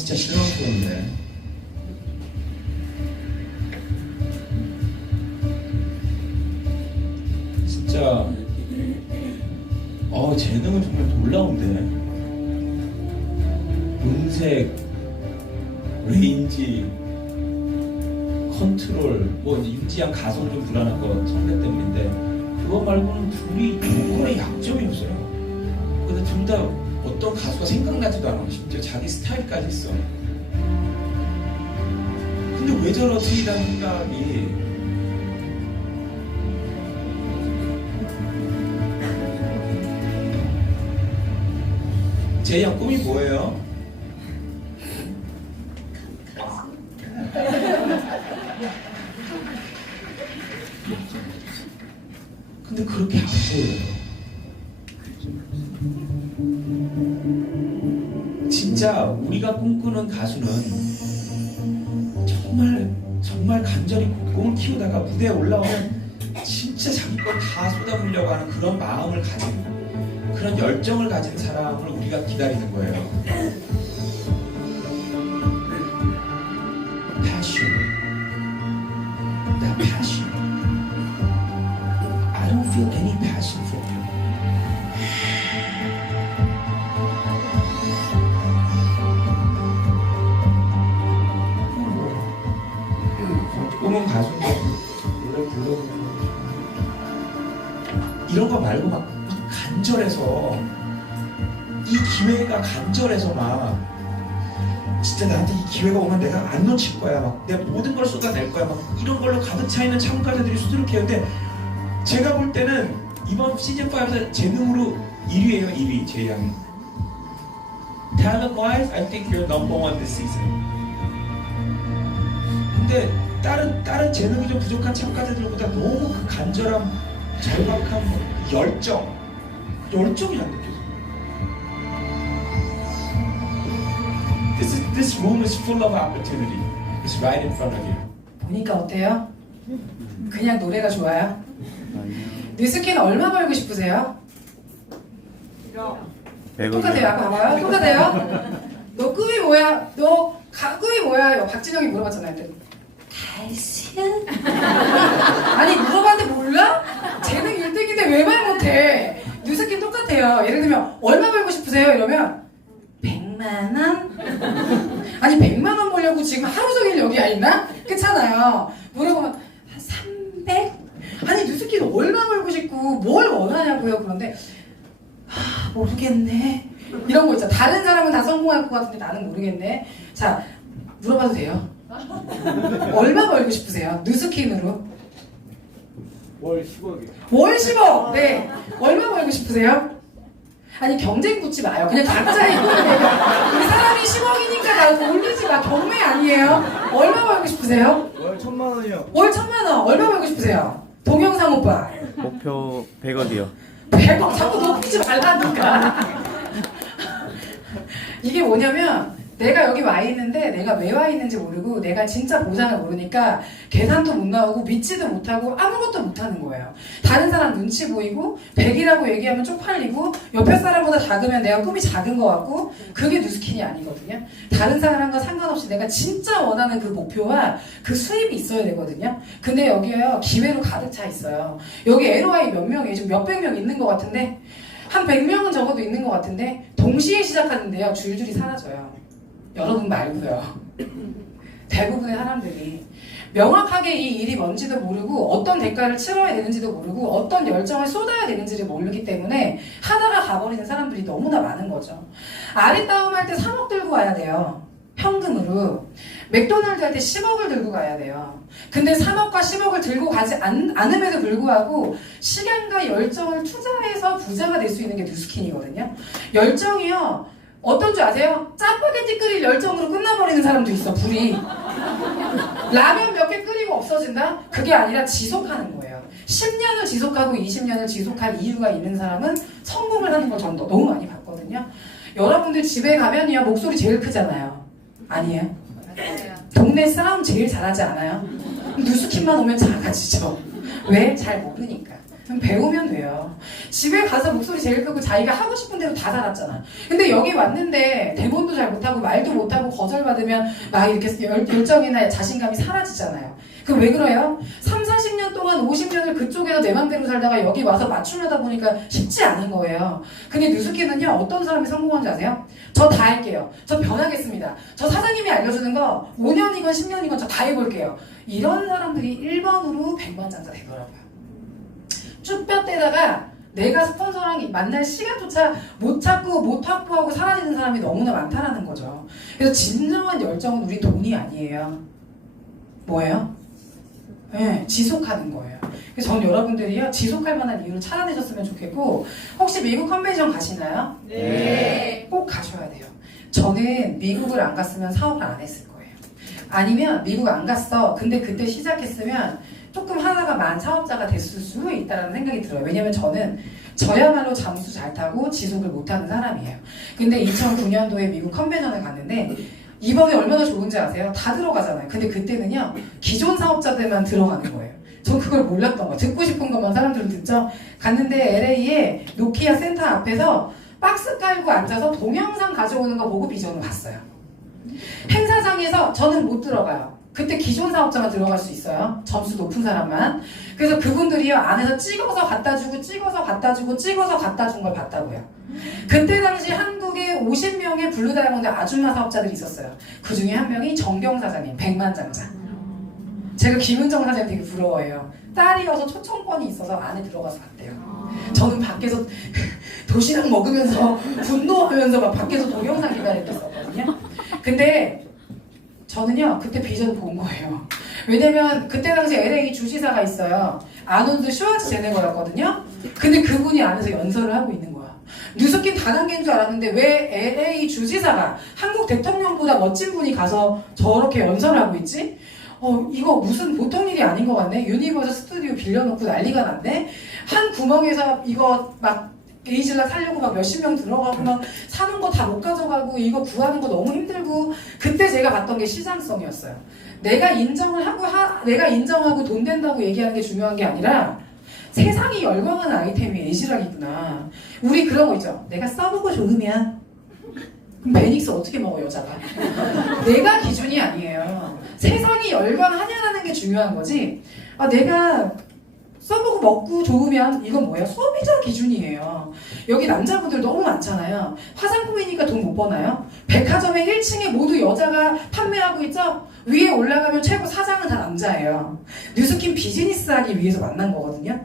진짜 실망스러운데. 진짜 재능은 정말 놀라운데 음색, 레인지, 컨트롤, 뭐 이제 윤지양 가성 좀 불안한 거 성대 때문인데 그거 말고는 둘이 보컬의 약점이 없어요. 근데 둘 다 어떤 가수가 생각나지도 않아. 심지어 자기 스타일까지 있어. 근데 왜 저러지? 라는 생각이 제이양 꿈이 뭐예요? 근데 그렇게 안 보여요. 진짜 우리가 꿈꾸는 가수는 정말 간절히 꿈을 키우다가 무대에 올라오면 진짜 자기 걸 다 쏟아부으려고 하는 그런 마음을 가진, 그런 열정을 가진 사람을 우리가 기다리는 거예요. Passion. That passion. I don't feel any passion from you. 꿈은 가수인데 노래 불러보는 이런 거 말고 막 간절해서, 이 기회가 간절해서 막 진짜 나한테 이 기회가 오면 내가 안 놓칠 거야, 막 내 모든 걸 쏟아낼 거야, 막 이런 걸로 가득 차 있는 참가자들이 수두룩해요. 근데 제가 볼 때는 이번 시즌 5에서 재능으로 1위예요. 1위 제이양이. Talent wise, I think you're number one this season. 근데 다른 재능이 좀 부족한 참가자들보다 너무 그 간절함, 절박함, 열정이 안 느껴져요. This room is full of opportunity. It's right in front of you. 보니까 어때요? 그냥 노래가 좋아요? 뉴스킨 얼마 벌고 싶으세요? 똑같아요. 아까 봐봐요. 똑같아요. 너 꿈이 뭐야? 꿈이 뭐야? 박진영이 물어봤잖아요. 그랬더니 가수야? 아니 물어봤는데 몰라? 재능 1등인데 왜 말 못해? 뉴스킨 똑같아요. 예를 들면 얼마 벌고 싶으세요? 이러면 100만 원? 아니 100만 원 벌려고 지금 하루 종일 여기 있나? 그렇잖아요. 물어보면 한 300? 아니 뉴스킨 얼마 벌고 싶고 뭘 원하냐고요? 그런데 모르겠네. 이런 거 있잖아. 다른 사람은 다 성공할 것 같은데 나는 모르겠네. 자, 물어봐도 돼요? 얼마 벌고 싶으세요? 뉴스킨으로? 월 10억이요. 월 10억! 네. 얼마 벌고 싶으세요? 아니, 경쟁 붙지 마요. 그냥 각자의 꿈을 내요. 우리 사람이 10억이니까 나 올리지 마. 경매 아니에요. 얼마 벌고 싶으세요? 월 1000만 원이요. 월 1000만 원. 얼마 벌고 싶으세요? 동영상 오빠. 목표 100억이요. 100억 자꾸 높이지 말라니까. 이게 뭐냐면 내가 여기 와 있는데 내가 왜 와 있는지 모르고 내가 진짜 보상을 모르니까 계산도 못 나오고 믿지도 못하고 아무것도 못하는 거예요. 다른 사람 눈치 보이고 100이라고 얘기하면 쪽팔리고 옆에 사람보다 작으면 내가 꿈이 작은 것 같고 그게 뉴스킨이 아니거든요. 다른 사람과 상관없이 내가 진짜 원하는 그 목표와 그 수입이 있어야 되거든요. 근데 여기요 기회로 가득 차 있어요. 여기 LOI 몇 명이에요? 지금 몇백 명 있는 것 같은데 한 100명은 적어도 있는 것 같은데 동시에 시작하는데요 줄줄이 사라져요. 여러분 말고요. 대부분의 사람들이 명확하게 이 일이 뭔지도 모르고 어떤 대가를 치러야 되는지도 모르고 어떤 열정을 쏟아야 되는지를 모르기 때문에 하다가 가버리는 사람들이 너무나 많은 거죠. 아리따움 할 때 3억 들고 가야 돼요. 현금으로. 맥도날드 할 때 10억을 들고 가야 돼요. 근데 3억과 10억을 들고 가지 않음에도 불구하고 시간과 열정을 투자해서 부자가 될 수 있는 게 뉴스킨이거든요. 열정이요. 어떤 줄 아세요? 짜파게티 끓일 열정으로 끝나버리는 사람도 있어, 불이. 라면 몇 개 끓이고 없어진다? 그게 아니라 지속하는 거예요. 10년을 지속하고 20년을 지속할 이유가 있는 사람은 성공을 하는 걸 저는 너무 많이 봤거든요. 여러분들 집에 가면요, 목소리 제일 크잖아요. 아니에요? 맞아요. 동네 싸움 제일 잘하지 않아요? 뉴스킨만 오면 작아지죠. 왜? 잘 모르니까. 그럼 배우면 돼요. 집에 가서 목소리 제일 크고 자기가 하고 싶은 대로 다 살았잖아. 근데 여기 왔는데 대본도 잘 못하고 말도 못하고 거절받으면 막 이렇게 열정이나 자신감이 사라지잖아요. 그럼 왜 그래요? 3, 40년 동안 50년을 그쪽에서 내 맘대로 살다가 여기 와서 맞추려다 보니까 쉽지 않은 거예요. 근데 뉴스키는요, 어떤 사람이 성공한지 아세요? 저 다 할게요. 저 변하겠습니다. 저 사장님이 알려주는 거 5년이건 10년이건 저 다 해볼게요. 이런 사람들이 1번으로 100만장자 되더라고요. 쭈뼛대다가 내가 스폰서랑 만날 시간조차 못 찾고 못 확보하고 사라지는 사람이 너무나 많다라는 거죠. 그래서 진정한 열정은 우리 돈이 아니에요. 뭐예요? 네, 지속하는 거예요. 그래서 저는 여러분들이요, 지속할 만한 이유를 찾아내셨으면 좋겠고, 혹시 미국 컨벤션 가시나요? 네. 꼭 가셔야 돼요. 저는 미국을 안 갔으면 사업을 안 했을 거예요. 아니면 미국 안 갔어. 근데 그때 시작했으면 조금 하다가 만 사업자가 됐을 수 있다는 생각이 들어요. 왜냐면 저는 저야말로 잠수 잘 타고 지속을 못하는 사람이에요. 근데 2009년도에 미국 컨벤션을 갔는데 이번에 얼마나 좋은지 아세요? 다 들어가잖아요. 근데 그때는요, 기존 사업자들만 들어가는 거예요. 전 그걸 몰랐던 거예요. 듣고 싶은 것만 사람들은 듣죠. 갔는데 LA에 노키아 센터 앞에서 박스 깔고 앉아서 동영상 가져오는 거 보고 비전을 봤어요. 행사장에서 저는 못 들어가요. 그때 기존 사업자만 들어갈 수 있어요. 점수 높은 사람만. 그래서 그분들이요, 안에서 찍어서 갖다 주고 찍어서 갖다 주고 찍어서 갖다 준 걸 봤다고요. 그때 당시 한국에 50명의 블루 다이아몬드 아줌마 사업자들이 있었어요. 그 중에 한 명이 정경 사장님, 100만장자. 제가 김은정 사장님 되게 부러워해요. 딸이어서 초청권이 있어서 안에 들어가서 봤대요. 저는 밖에서 도시락 먹으면서 분노하면서 막 밖에서 동영상 기다렸었거든요. 근데 저는요, 그때 비전을 본 거예요. 왜냐면 그때 당시 LA 주지사가 있어요. 아놀드 슈왈츠제네거였거든요. 근데 그분이 안에서 연설을 하고 있는 거야. 뉴스킨 다단계인 줄 알았는데 왜 LA 주지사가 한국 대통령보다 멋진 분이 가서 저렇게 연설을 하고 있지? 이거 무슨 보통 일이 아닌 것 같네. 유니버설 스튜디오 빌려놓고 난리가 났네. 한 구멍에서 이거 막 에이즐라 살려고 막 몇십 명 들어가고 막 사는 거 다 못 가져가고 이거 구하는 거 너무 힘들고. 그때 제가 봤던 게 시장성이었어요. 내가 인정을 하고 내가 인정하고 돈 된다고 얘기하는 게 중요한 게 아니라 세상이 열광하는 아이템이 에이즐락이구나. 우리 그런 거 있죠. 내가 써보고 좋으면. 그럼 베닉스 어떻게 먹어, 여자가? 내가 기준이 아니에요. 세상이 열광하냐라는 게 중요한 거지. 내가 써보고 먹고 좋으면 이건 뭐예요? 소비자 기준이에요. 여기 남자분들 너무 많잖아요. 화장품이니까 돈 못 버나요? 백화점의 1층에 모두 여자가 판매하고 있죠? 위에 올라가면 최고 사장은 다 남자예요. 뉴스킨 비즈니스 하기 위해서 만난 거거든요.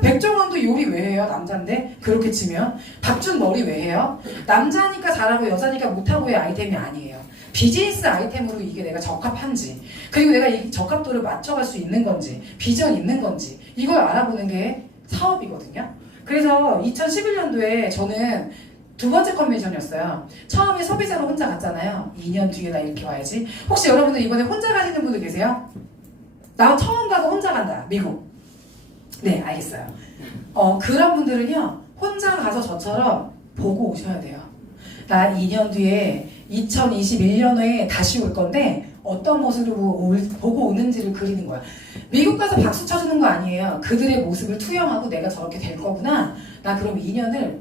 백종원도 요리 왜 해요? 남자인데? 그렇게 치면. 박준 머리 왜 해요? 남자니까 잘하고 여자니까 못하고의 아이템이 아니에요. 비즈니스 아이템으로 이게 내가 적합한지, 그리고 내가 이 적합도를 맞춰갈 수 있는 건지, 비전 있는 건지, 이걸 알아보는 게 사업이거든요. 그래서 2011년도에 저는 두 번째 컨벤션이었어요. 처음에 소비자로 혼자 갔잖아요. 2년 뒤에 나 이렇게 와야지. 혹시 여러분들 이번에 혼자 가시는 분들 계세요? 나 처음 가고 혼자 간다. 미국. 네, 알겠어요. 그런 분들은요, 혼자 가서 저처럼 보고 오셔야 돼요. 나 2년 뒤에 2021년에 다시 올 건데 어떤 모습으로 보고 오는지를 그리는 거야. 미국 가서 박수 쳐주는 거 아니에요. 그들의 모습을 투영하고 내가 저렇게 될 거구나. 나 그럼 2년을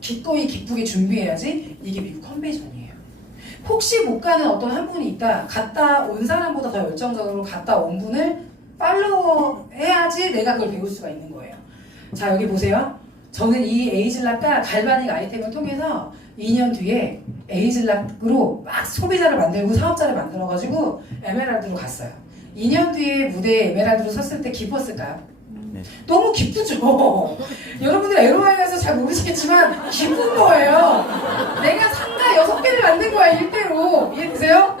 기꺼이 기쁘게 준비해야지. 이게 미국 컨벤션이에요. 혹시 못 가는 어떤 한 분이 있다. 갔다 온 사람보다 더 열정적으로 갔다 온 분을 팔로워 해야지 내가 그걸 배울 수가 있는 거예요. 자, 여기 보세요. 저는 이 에이즐락과 갈바닉 아이템을 통해서 2년 뒤에 에이즐락으로 막 소비자를 만들고 사업자를 만들어가지고 에메랄드로 갔어요. 2년 뒤에 무대에 에메랄드로 섰을 때 기뻤을까요? 네. 너무 기쁘죠. 여러분들 LOI에서 잘 모르시겠지만 기쁜 거예요. 내가 상가 6개를 만든 거야, 1대로. 이해되세요?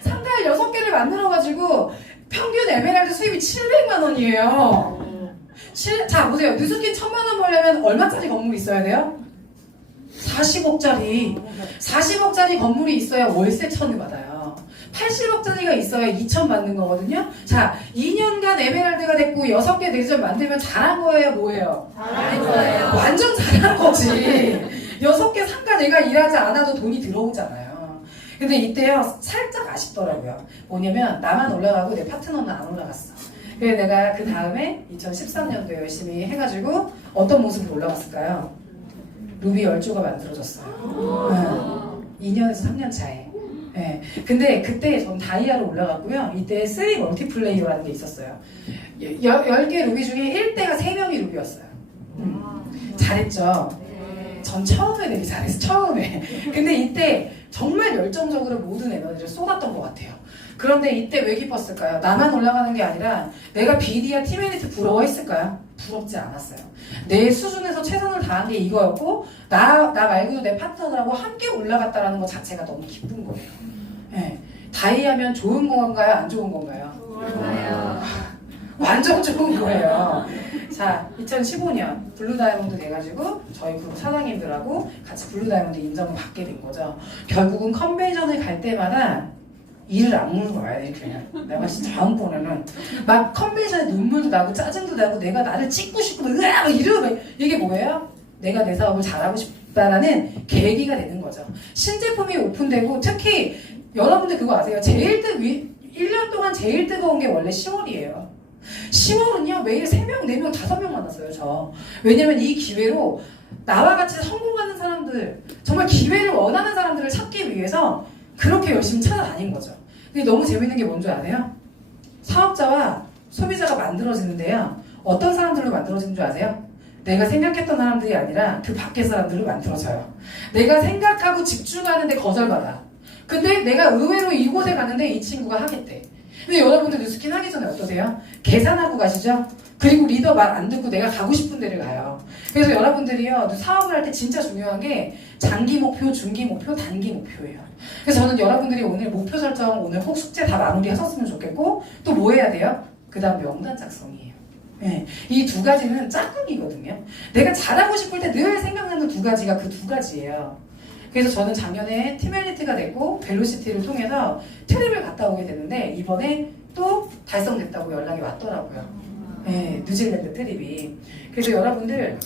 상가를 6개를 만들어가지고 평균 에메랄드 수입이 700만 원이에요. 자, 보세요. 뉴스킨 1000만 원 벌려면 얼마짜리 건물이 있어야 돼요? 40억짜리. 40억짜리 건물이 있어야 월세 1000을 받아요. 80억짜리가 있어야 2000 받는 거거든요. 자, 2년간 에메랄드가 됐고 6개 대리점 만들면 잘한 거예요, 뭐예요? 잘한 거예요. 완전 잘한 거지. 6개 상가 내가 일하지 않아도 돈이 들어오잖아요. 근데 이때요, 살짝 아쉽더라고요. 뭐냐면 나만 올라가고 내 파트너는 안 올라갔어. 그래서 내가 그 다음에 2013년도에 열심히 해가지고 어떤 모습으로 올라갔을까요? 루비 10조가 만들어졌어요. 2년에서 3년 차에. 네. 근데 그때 전 다이아로 올라갔고요. 이때 3 멀티플레이어라는 게 있었어요. 10개 루비 중에 1대가 3명이 루비였어요. 잘했죠? 전 처음에 되게 잘했어. 처음에. 근데 이때 정말 열정적으로 모든 에너지를 쏟았던 것 같아요. 그런데 이때 왜 기뻤을까요? 나만 올라가는 게 아니라 내가 비디아 팀메리트 부러워했을까요? 부럽지 않았어요. 내 수준에서 최선을 다한 게 이거였고 나 말고도 내 파트너들하고 함께 올라갔다는 것 자체가 너무 기쁜 거예요. 네. 다이아면 좋은 건가요? 안 좋은 건가요? 좋아요. 완전 좋은 거예요. 자, 2015년 블루 다이아몬드 돼가지고 저희 그룹 사장님들하고 같이 블루 다이아몬드 인정을 받게 된 거죠. 결국은 컨벤션을 갈 때마다 이를 악물고 와야 돼. 그냥 내가 진짜 다음번에는 막 컨벤션에 눈물도 나고 짜증도 나고 내가 나를 찍고 싶고 으아 이러고 이게 뭐예요? 내가 내 사업을 잘하고 싶다라는 계기가 되는 거죠. 신제품이 오픈되고 특히 여러분들 그거 아세요? 1년 동안 제일 뜨거운 게 원래 10월이에요. 10월은요 매일 3명, 4명, 5명 만났어요 저. 왜냐면 이 기회로 나와 같이 성공하는 사람들 정말 기회를 원하는 사람들을 찾기 위해서 그렇게 열심히 찾아다닌 거죠. 근데 너무 재밌는 게 뭔지 아세요? 사업자와 소비자가 만들어지는데요 어떤 사람들로 만들어지는 줄 아세요? 내가 생각했던 사람들이 아니라 그 밖의 사람들로 만들어져요. 내가 생각하고 집중하는데 거절받아. 근데 내가 의외로 이곳에 갔는데 이 친구가 하겠대. 근데 여러분들 뉴스킨 하기 전에 어떠세요? 계산하고 가시죠? 그리고 리더 말 안 듣고 내가 가고 싶은 데를 가요. 그래서 여러분들이요 사업을 할 때 진짜 중요한 게 장기 목표, 중기 목표, 단기 목표예요. 그래서 저는 여러분들이 오늘 목표 설정 오늘 꼭 숙제 다 마무리 하셨으면 좋겠고 또 뭐 해야 돼요? 그 다음 명단 작성이에요. 네, 이 두 가지는 짝꿍이거든요. 내가 잘하고 싶을 때 늘 생각나는 두 가지가 그 두 가지예요. 그래서 저는 작년에 팀엘리트가 됐고 벨로시티를 통해서 트립을 갔다 오게 됐는데 이번에 또 달성됐다고 연락이 왔더라고요. 네, 뉴질랜드 트립이. 그래서 여러분들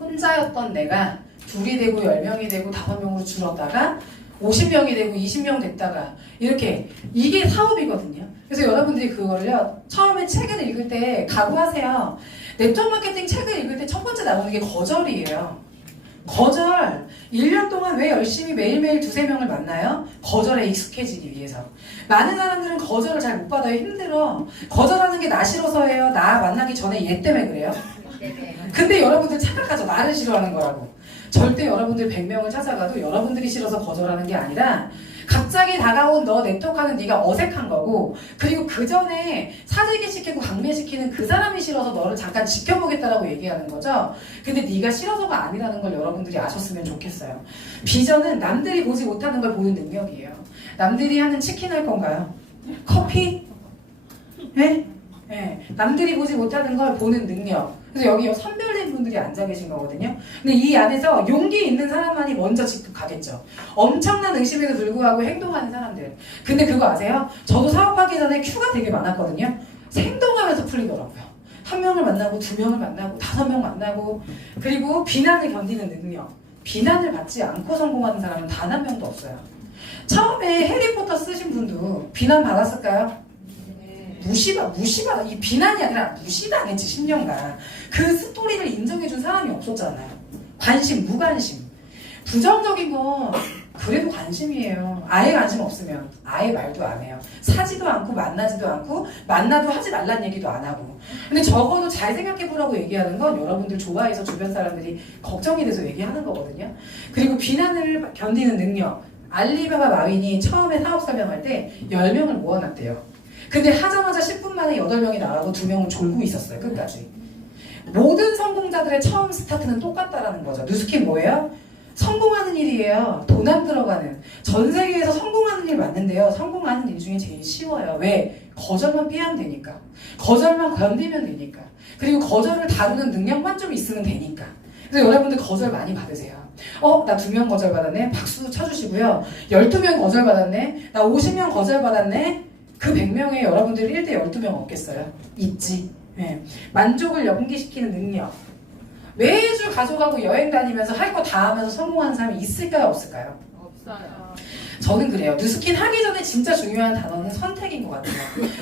혼자였던 내가 둘이 되고 10명이 되고 5명으로 줄었다가 50명이 되고 20명 됐다가 이렇게 이게 사업이거든요. 그래서 여러분들이 그거를요 처음에 책을 읽을 때 각오하세요. 네트워크 마케팅 책을 읽을 때 첫 번째 나오는 게 거절이에요. 거절. 1년 동안 왜 열심히 매일매일 2-3명을 만나요? 거절에 익숙해지기 위해서. 많은 사람들은 거절을 잘 못 받아요. 힘들어. 거절하는 게 나 싫어서예요. 나 만나기 전에 얘 때문에 그래요. 근데 여러분들 착각하죠. 나를 싫어하는 거라고. 절대 여러분들 100명을 찾아가도 여러분들이 싫어서 거절하는 게 아니라 갑자기 다가온 너 네트워크하는 네가 어색한 거고 그리고 그 전에 사재기 시키고 강매시키는 그 사람이 싫어서 너를 잠깐 지켜보겠다라고 얘기하는 거죠. 근데 네가 싫어서가 아니라는 걸 여러분들이 아셨으면 좋겠어요. 비전은 남들이 보지 못하는 걸 보는 능력이에요. 남들이 하는 치킨 할 건가요? 커피? 네? 네. 남들이 보지 못하는 걸 보는 능력. 그래서 여기 선별된 분들이 앉아 계신 거거든요. 근데 이 안에서 용기 있는 사람만이 먼저 직급가겠죠. 엄청난 의심에도 불구하고 행동하는 사람들. 근데 그거 아세요? 저도 사업하기 전에 큐가 되게 많았거든요. 행동하면서 풀리더라고요. 1명을 만나고 2명을 만나고 5명 만나고 그리고 비난을 견디는 능력. 비난을 받지 않고 성공하는 사람은 단 한 명도 없어요. 처음에 해리포터 쓰신 분도 비난 받았을까요? 무시받아. 이 비난이 아니라 무시당했지 10년간. 그 스토리를 인정해준 사람이 없었잖아요. 관심, 무관심. 부정적인 건 그래도 관심이에요. 아예 관심 없으면 아예 말도 안 해요. 사지도 않고 만나지도 않고 만나도 하지 말란 얘기도 안 하고. 근데 적어도 잘 생각해보라고 얘기하는 건 여러분들 좋아해서 주변 사람들이 걱정이 돼서 얘기하는 거거든요. 그리고 비난을 견디는 능력. 알리바바 마윈이 처음에 사업 설명할 때 10명을 모아놨대요. 근데 하자마자 10분 만에 8명이 나가고 2명은 졸고 있었어요. 끝까지. 모든 성공자들의 처음 스타트는 똑같다라는 거죠. 뉴스킨 뭐예요? 성공하는 일이에요. 돈 안 들어가는. 전 세계에서 성공하는 일 맞는데요. 성공하는 일 중에 제일 쉬워요. 왜? 거절만 피하면 되니까. 거절만 견디면 되니까. 그리고 거절을 다루는 능력만 좀 있으면 되니까. 그래서 여러분들 거절 많이 받으세요. 나 2명 거절 받았네. 박수 쳐주시고요. 12명 거절 받았네. 나 50명 거절 받았네. 그 100명에 여러분들이 1대 12명 없겠어요? 있지. 네. 만족을 연기시키는 능력. 매주 가져가고 여행 다니면서 할 거 다 하면서 성공하는 사람이 있을까요? 없을까요? 없어요. 저는 그래요. 뉴스킨 하기 전에 진짜 중요한 단어는 선택인 것 같아요.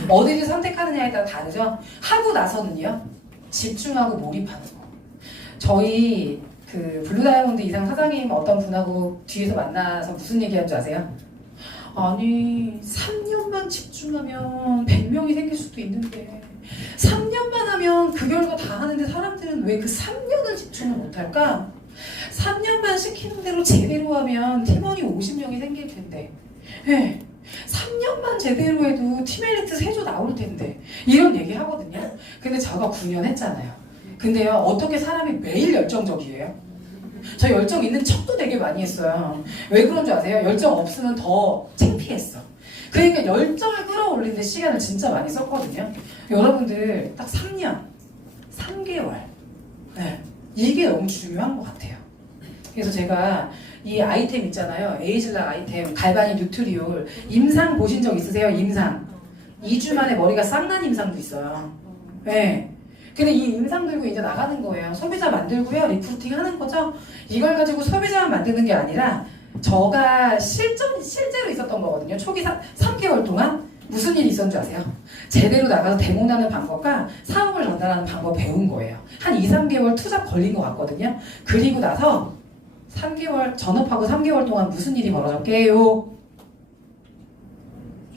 어디를 선택하느냐에 따라 다르죠. 하고 나서는요. 집중하고 몰입하는 거. 저희 그 블루다이아몬드 이상 사장님 어떤 분하고 뒤에서 만나서 무슨 얘기한 줄 아세요? 아니 3년만 집중하면 100명이 생길 수도 있는데 3년만 하면 그 결과 다 하는데 사람들은 왜 그 3년을 집중을 못할까? 3년만 시키는 대로 제대로 하면 팀원이 50명이 생길 텐데 네. 3년만 제대로 해도 팀 엘리트 3조 나올 텐데 이런 얘기 하거든요. 근데 저가 9년 했잖아요. 근데요 어떻게 사람이 매일 열정적이에요? 저 열정 있는 척도 되게 많이 했어요. 왜 그런 줄 아세요? 열정 없으면 더 창피했어. 그러니까 열정을 끌어올리는데 시간을 진짜 많이 썼거든요. 여러분들 딱 3년, 3개월 네. 이게 너무 중요한 것 같아요. 그래서 제가 이 아이템 있잖아요. 에이즐락 아이템, 갈바닉 뉴트리올 임상 보신 적 있으세요? 임상 2주 만에 머리가 쌍난 임상도 있어요. 네. 근데 이 임상 들고 이제 나가는 거예요. 소비자 만들고요. 리프팅 하는 거죠. 이걸 가지고 소비자만 만드는 게 아니라 저가 실제로 있었던 거거든요. 초기 3개월 동안 무슨 일이 있었는지 아세요? 제대로 나가서 데모하는 방법과 사업을 전달하는 방법 배운 거예요. 한 2, 3개월 투잡 걸린 것 같거든요. 그리고 나서 3개월 전업하고 3개월 동안 무슨 일이 벌어졌게요?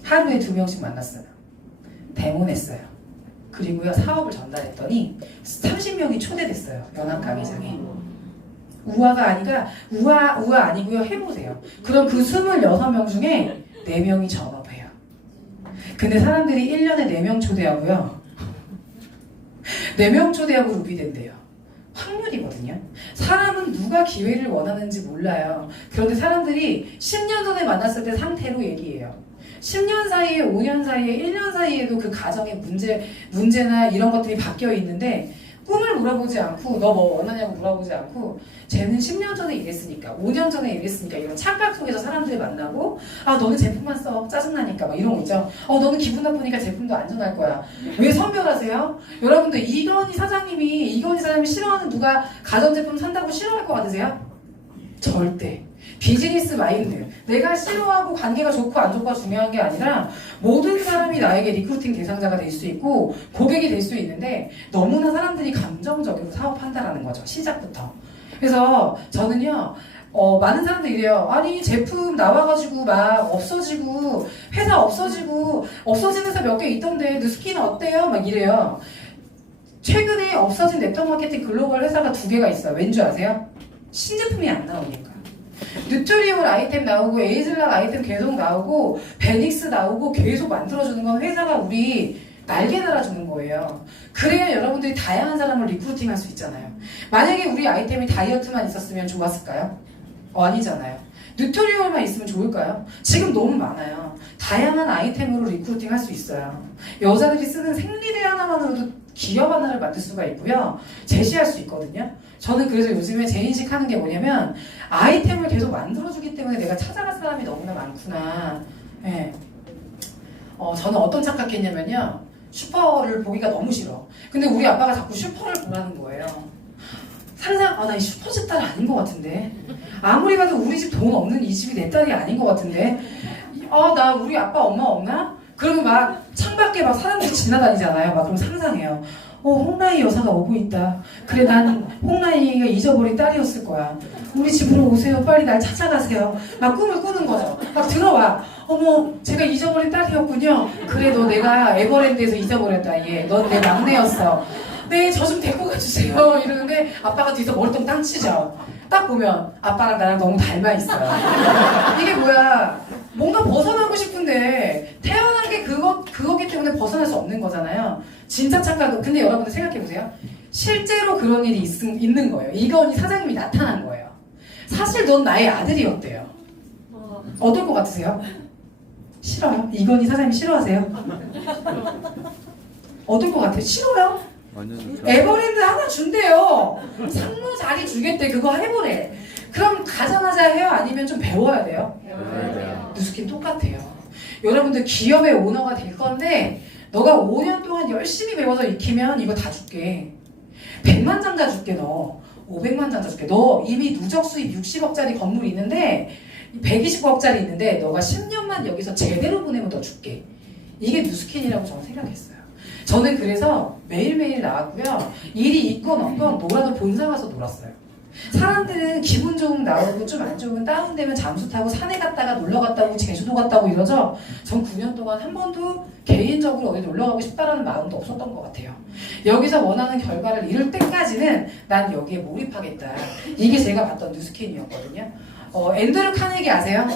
하루에 2명씩 만났어요. 데모 냈어요. 그리고요 사업을 전달했더니 30명이 초대됐어요. 연합 강의장에. 우아가 아니라 우아 아니고요. 해보세요. 그럼 그 26명 중에 4명이 전업해요. 근데 사람들이 1년에 4명 초대하고요. 4명 초대하고 루비된대요. 확률이거든요. 사람은 누가 기회를 원하는지 몰라요. 그런데 사람들이 10년 전에 만났을 때 상태로 얘기해요. 10년 사이에, 5년 사이에, 1년 사이에도 그 가정의 문제나 이런 것들이 바뀌어 있는데 꿈을 물어보지 않고 너 뭐 원하냐고 물어보지 않고 쟤는 10년 전에 이랬으니까 5년 전에 이랬으니까 이런 착각 속에서 사람들을 만나고 아 너는 제품만 써 짜증나니까 막 이런 거 있죠. 너는 기분 나쁘니까 제품도 안 전할 거야. 왜 선별하세요? 여러분들 이건희 사장님이 싫어하는 누가 가전제품 산다고 싫어할 것 같으세요? 절대. 비즈니스 마인드. 내가 싫어하고 관계가 좋고 안 좋고가 중요한 게 아니라 모든 사람이 나에게 리크루팅 대상자가 될 수 있고 고객이 될 수 있는데 너무나 사람들이 감정적으로 사업한다라는 거죠. 시작부터. 그래서 저는요. 많은 사람들이 이래요. 아니 제품 나와가지고 막 없어지고 회사 없어지고 없어지는 회사 몇 개 있던데 뉴스킨은 어때요? 막 이래요. 최근에 없어진 네트워크마케팅 글로벌 회사가 2개가 있어요. 왠지 아세요? 신제품이 안 나오니까. 뉴트리올 아이템 나오고 에이즐락 아이템 계속 나오고 베닉스 나오고 계속 만들어주는 건 회사가 우리 날개 달아주는 거예요. 그래야 여러분들이 다양한 사람을 리크루팅할 수 있잖아요. 만약에 우리 아이템이 다이어트만 있었으면 좋았을까요? 아니잖아요. 뉴트리올만 있으면 좋을까요? 지금 너무 많아요. 다양한 아이템으로 리크루팅 할 수 있어요. 여자들이 쓰는 생리대 하나만으로도 기업 하나를 만들 수가 있고요. 제시할 수 있거든요. 저는 그래서 요즘에 제 인식하는 게 뭐냐면 아이템을 계속 만들어주기 때문에 내가 찾아갈 사람이 너무나 많구나. 네. 저는 어떤 착각했냐면요. 슈퍼를 보기가 너무 싫어. 근데 우리 아빠가 자꾸 슈퍼를 보라는 거예요. 나 이 슈퍼집 딸 아닌 것 같은데. 아무리 봐도 우리 집 돈 없는 이 집이 내 딸이 아닌 것 같은데. 나 우리 아빠 엄마 없나? 그러면 막 창밖에 막 사람들이 지나다니잖아요. 막 그럼 상상해요. 홍라이 여사가 오고 있다. 그래 난 홍라이가 잊어버린 딸이었을 거야. 우리 집으로 오세요. 빨리 날 찾아가세요. 막 꿈을 꾸는 거죠. 막 들어와. 어머 제가 잊어버린 딸이었군요. 그래 너 내가 에버랜드에서 잊어버렸다. 얘. 넌 내 막내였어. 네 저 좀 데리고 가주세요. 이러는데 아빠가 뒤에서 머리통 땅 치죠. 딱 보면 아빠랑 나랑 너무 닮아 있어요. 이게 뭐야? 뭔가 벗어나고 싶은데 태어난 게 그거기 때문에 벗어날 수 없는 거잖아요. 진짜 착각은. 근데 여러분들 생각해보세요. 실제로 그런 일이 있는 거예요. 이건희 사장님이 나타난 거예요. 사실 넌 나의 아들이었대요. 어떨 것 같으세요? 싫어요? 이건희 사장님 싫어하세요? 어떨 것 같아요? 싫어요? 완전 좋죠. 에버랜드 하나 준대요. 상무 자리 주겠대. 그거 해보래. 그럼 가자마자 해요? 아니면 좀 배워야 돼요? 뉴스킨 똑같아요. 여러분들 기업의 오너가 될 건데 너가 5년 동안 열심히 배워서 익히면 이거 다 줄게. 100만 장 다 줄게 너. 500만 장 줄게. 너 이미 누적 수입 60억짜리 건물이 있는데 120억짜리 있는데 너가 10년만 여기서 제대로 보내면 너 줄게. 이게 누스킨이라고 저는 생각했어요. 저는 그래서 매일매일 나왔고요. 일이 있건 없건 놀아도 본사 가서 놀았어요. 사람들은 기분 좋으면 나오고 좀 안 좋으면 다운되면 잠수 타고 산에 갔다가 놀러 갔다 오고 제주도 갔다 오고 이러죠. 전 9년 동안 한 번도 개인적으로 어디 놀러 가고 싶다라는 마음도 없었던 것 같아요. 여기서 원하는 결과를 이룰 때까지는 난 여기에 몰입하겠다. 이게 제가 봤던 누스킨이었거든요. 앤드류 카네기 아세요?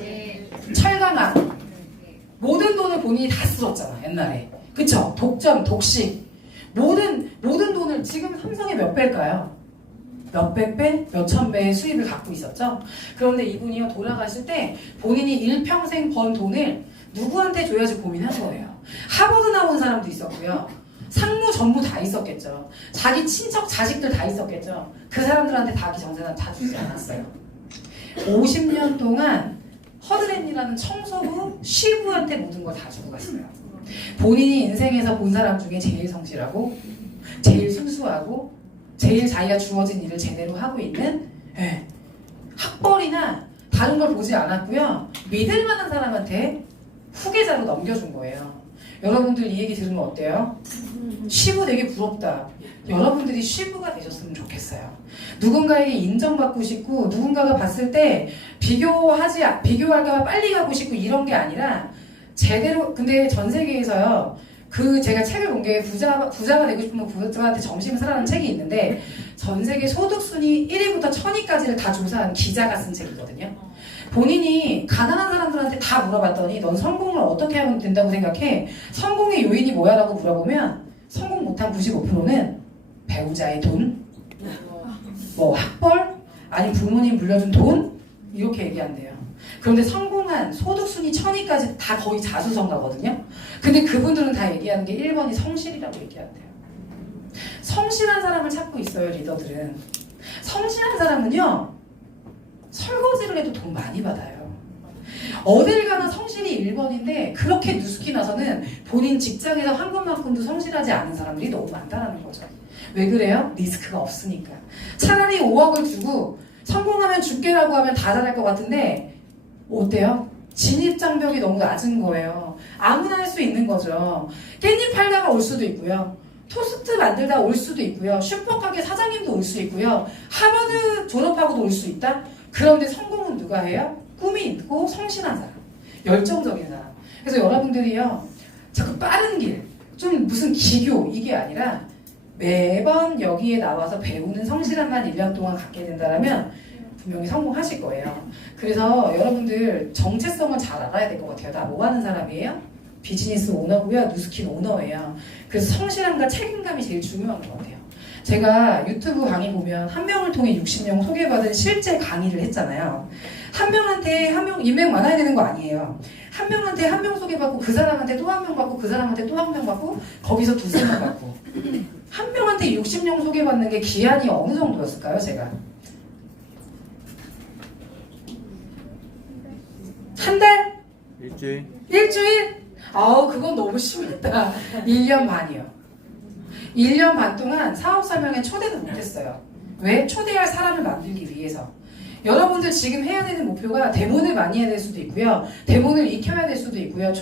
네. 철강함. 모든 돈을 본인이 다 쓸었잖아 옛날에. 그쵸? 독점, 독식. 모든 돈을 지금 삼성의 몇 배일까요? 몇백 배, 몇천 배의 수입을 갖고 있었죠. 그런데 이분이요 돌아가실 때 본인이 일평생 번 돈을 누구한테 줘야지 고민한 거예요. 하버드 나온 사람도 있었고요. 상무 전부 다 있었겠죠. 자기 친척 자식들 다 있었겠죠. 그 사람들한테 다기 정세는 다 주지 않았어요. 50년 동안 허드렛이라는 청소부 쉬부한테 모든 걸 다 주고 갔어요. 본인이 인생에서 본 사람 중에 제일 성실하고 제일 순수하고 제일 자기가 주어진 일을 제대로 하고 있는 학벌이나 다른 걸 보지 않았고요. 믿을 만한 사람한테 후계자로 넘겨준 거예요. 여러분들 이 얘기 들으면 어때요? 쉬부 되게 부럽다. 여러분들이 쉬부가 되셨으면 좋겠어요. 누군가에게 인정받고 싶고 누군가가 봤을 때 비교할까봐 빨리 가고 싶고 이런 게 아니라 제대로. 근데 전 세계에서요. 제가 책을 본 게 부자가 되고 싶으면 부자한테 점심을 사라는 책이 있는데 전 세계 소득 순위 1위부터 1000위까지를 다 조사한 기자가 쓴 책이거든요. 본인이 가난한 사람들한테 다 물어봤더니 넌 성공을 어떻게 하면 된다고 생각해? 성공의 요인이 뭐야? 라고 물어보면 성공 못한 95%는 배우자의 돈, 뭐 학벌, 아니면 부모님 물려준 돈 이렇게 얘기한대요. 그런데 성공한 소득 순위 1000위까지 다 거의 자수성가거든요. 근데 그분들은 다 얘기하는 게 1번이 성실이라고 얘기한대요. 성실한 사람을 찾고 있어요, 리더들은. 성실한 사람은요, 설거지를 해도 돈 많이 받아요. 어딜 가나 성실이 1번인데 그렇게 누스키 나서는 본인 직장에서 한 것만큼도 성실하지 않은 사람들이 너무 많다는 거죠. 왜 그래요? 리스크가 없으니까. 차라리 5억을 주고 성공하면 줄게라고 하면 다 잘할 것 같은데 어때요? 진입장벽이 너무 낮은 거예요. 아무나 할 수 있는 거죠. 깻잎 팔다가 올 수도 있고요. 토스트 만들다 올 수도 있고요. 슈퍼가게 사장님도 올 수 있고요. 하버드 졸업하고도 올 수 있다? 그런데 성공은 누가 해요? 꿈이 있고 성실한 사람. 열정적인 사람. 그래서 여러분들이요. 자꾸 빠른 길, 좀 무슨 기교 이게 아니라 매번 여기에 나와서 배우는 성실함만 1년 동안 갖게 된다면 분명히 성공하실 거예요. 그래서 여러분들 정체성을 잘 알아야 될 것 같아요. 나 뭐 하는 사람이에요? 비즈니스 오너고요. 누스킨 오너예요. 그래서 성실함과 책임감이 제일 중요한 것 같아요. 제가 유튜브 강의 보면 한 명을 통해 60명 소개받은 실제 강의를 했잖아요. 한 명한테 한 명 인맥 많아야 되는 거 아니에요. 한 명한테 한 명 소개받고 그 사람한테 또 한 명 받고 그 사람한테 또 한 명 받고 거기서 두세 명 받고 한 명한테 60명 소개받는 게 기한이 어느 정도였을까요? 제가 한 달? 일주일. 일주일? 아우 그건 너무 심했다. 1년 반이요. 1년 반 동안 사업 설명회 초대도 못했어요. 왜? 초대할 사람을 만들기 위해서. 여러분들 지금 해야 되는 목표가 대본을 많이 해야 될 수도 있고요. 대본을 익혀야 될 수도 있고요.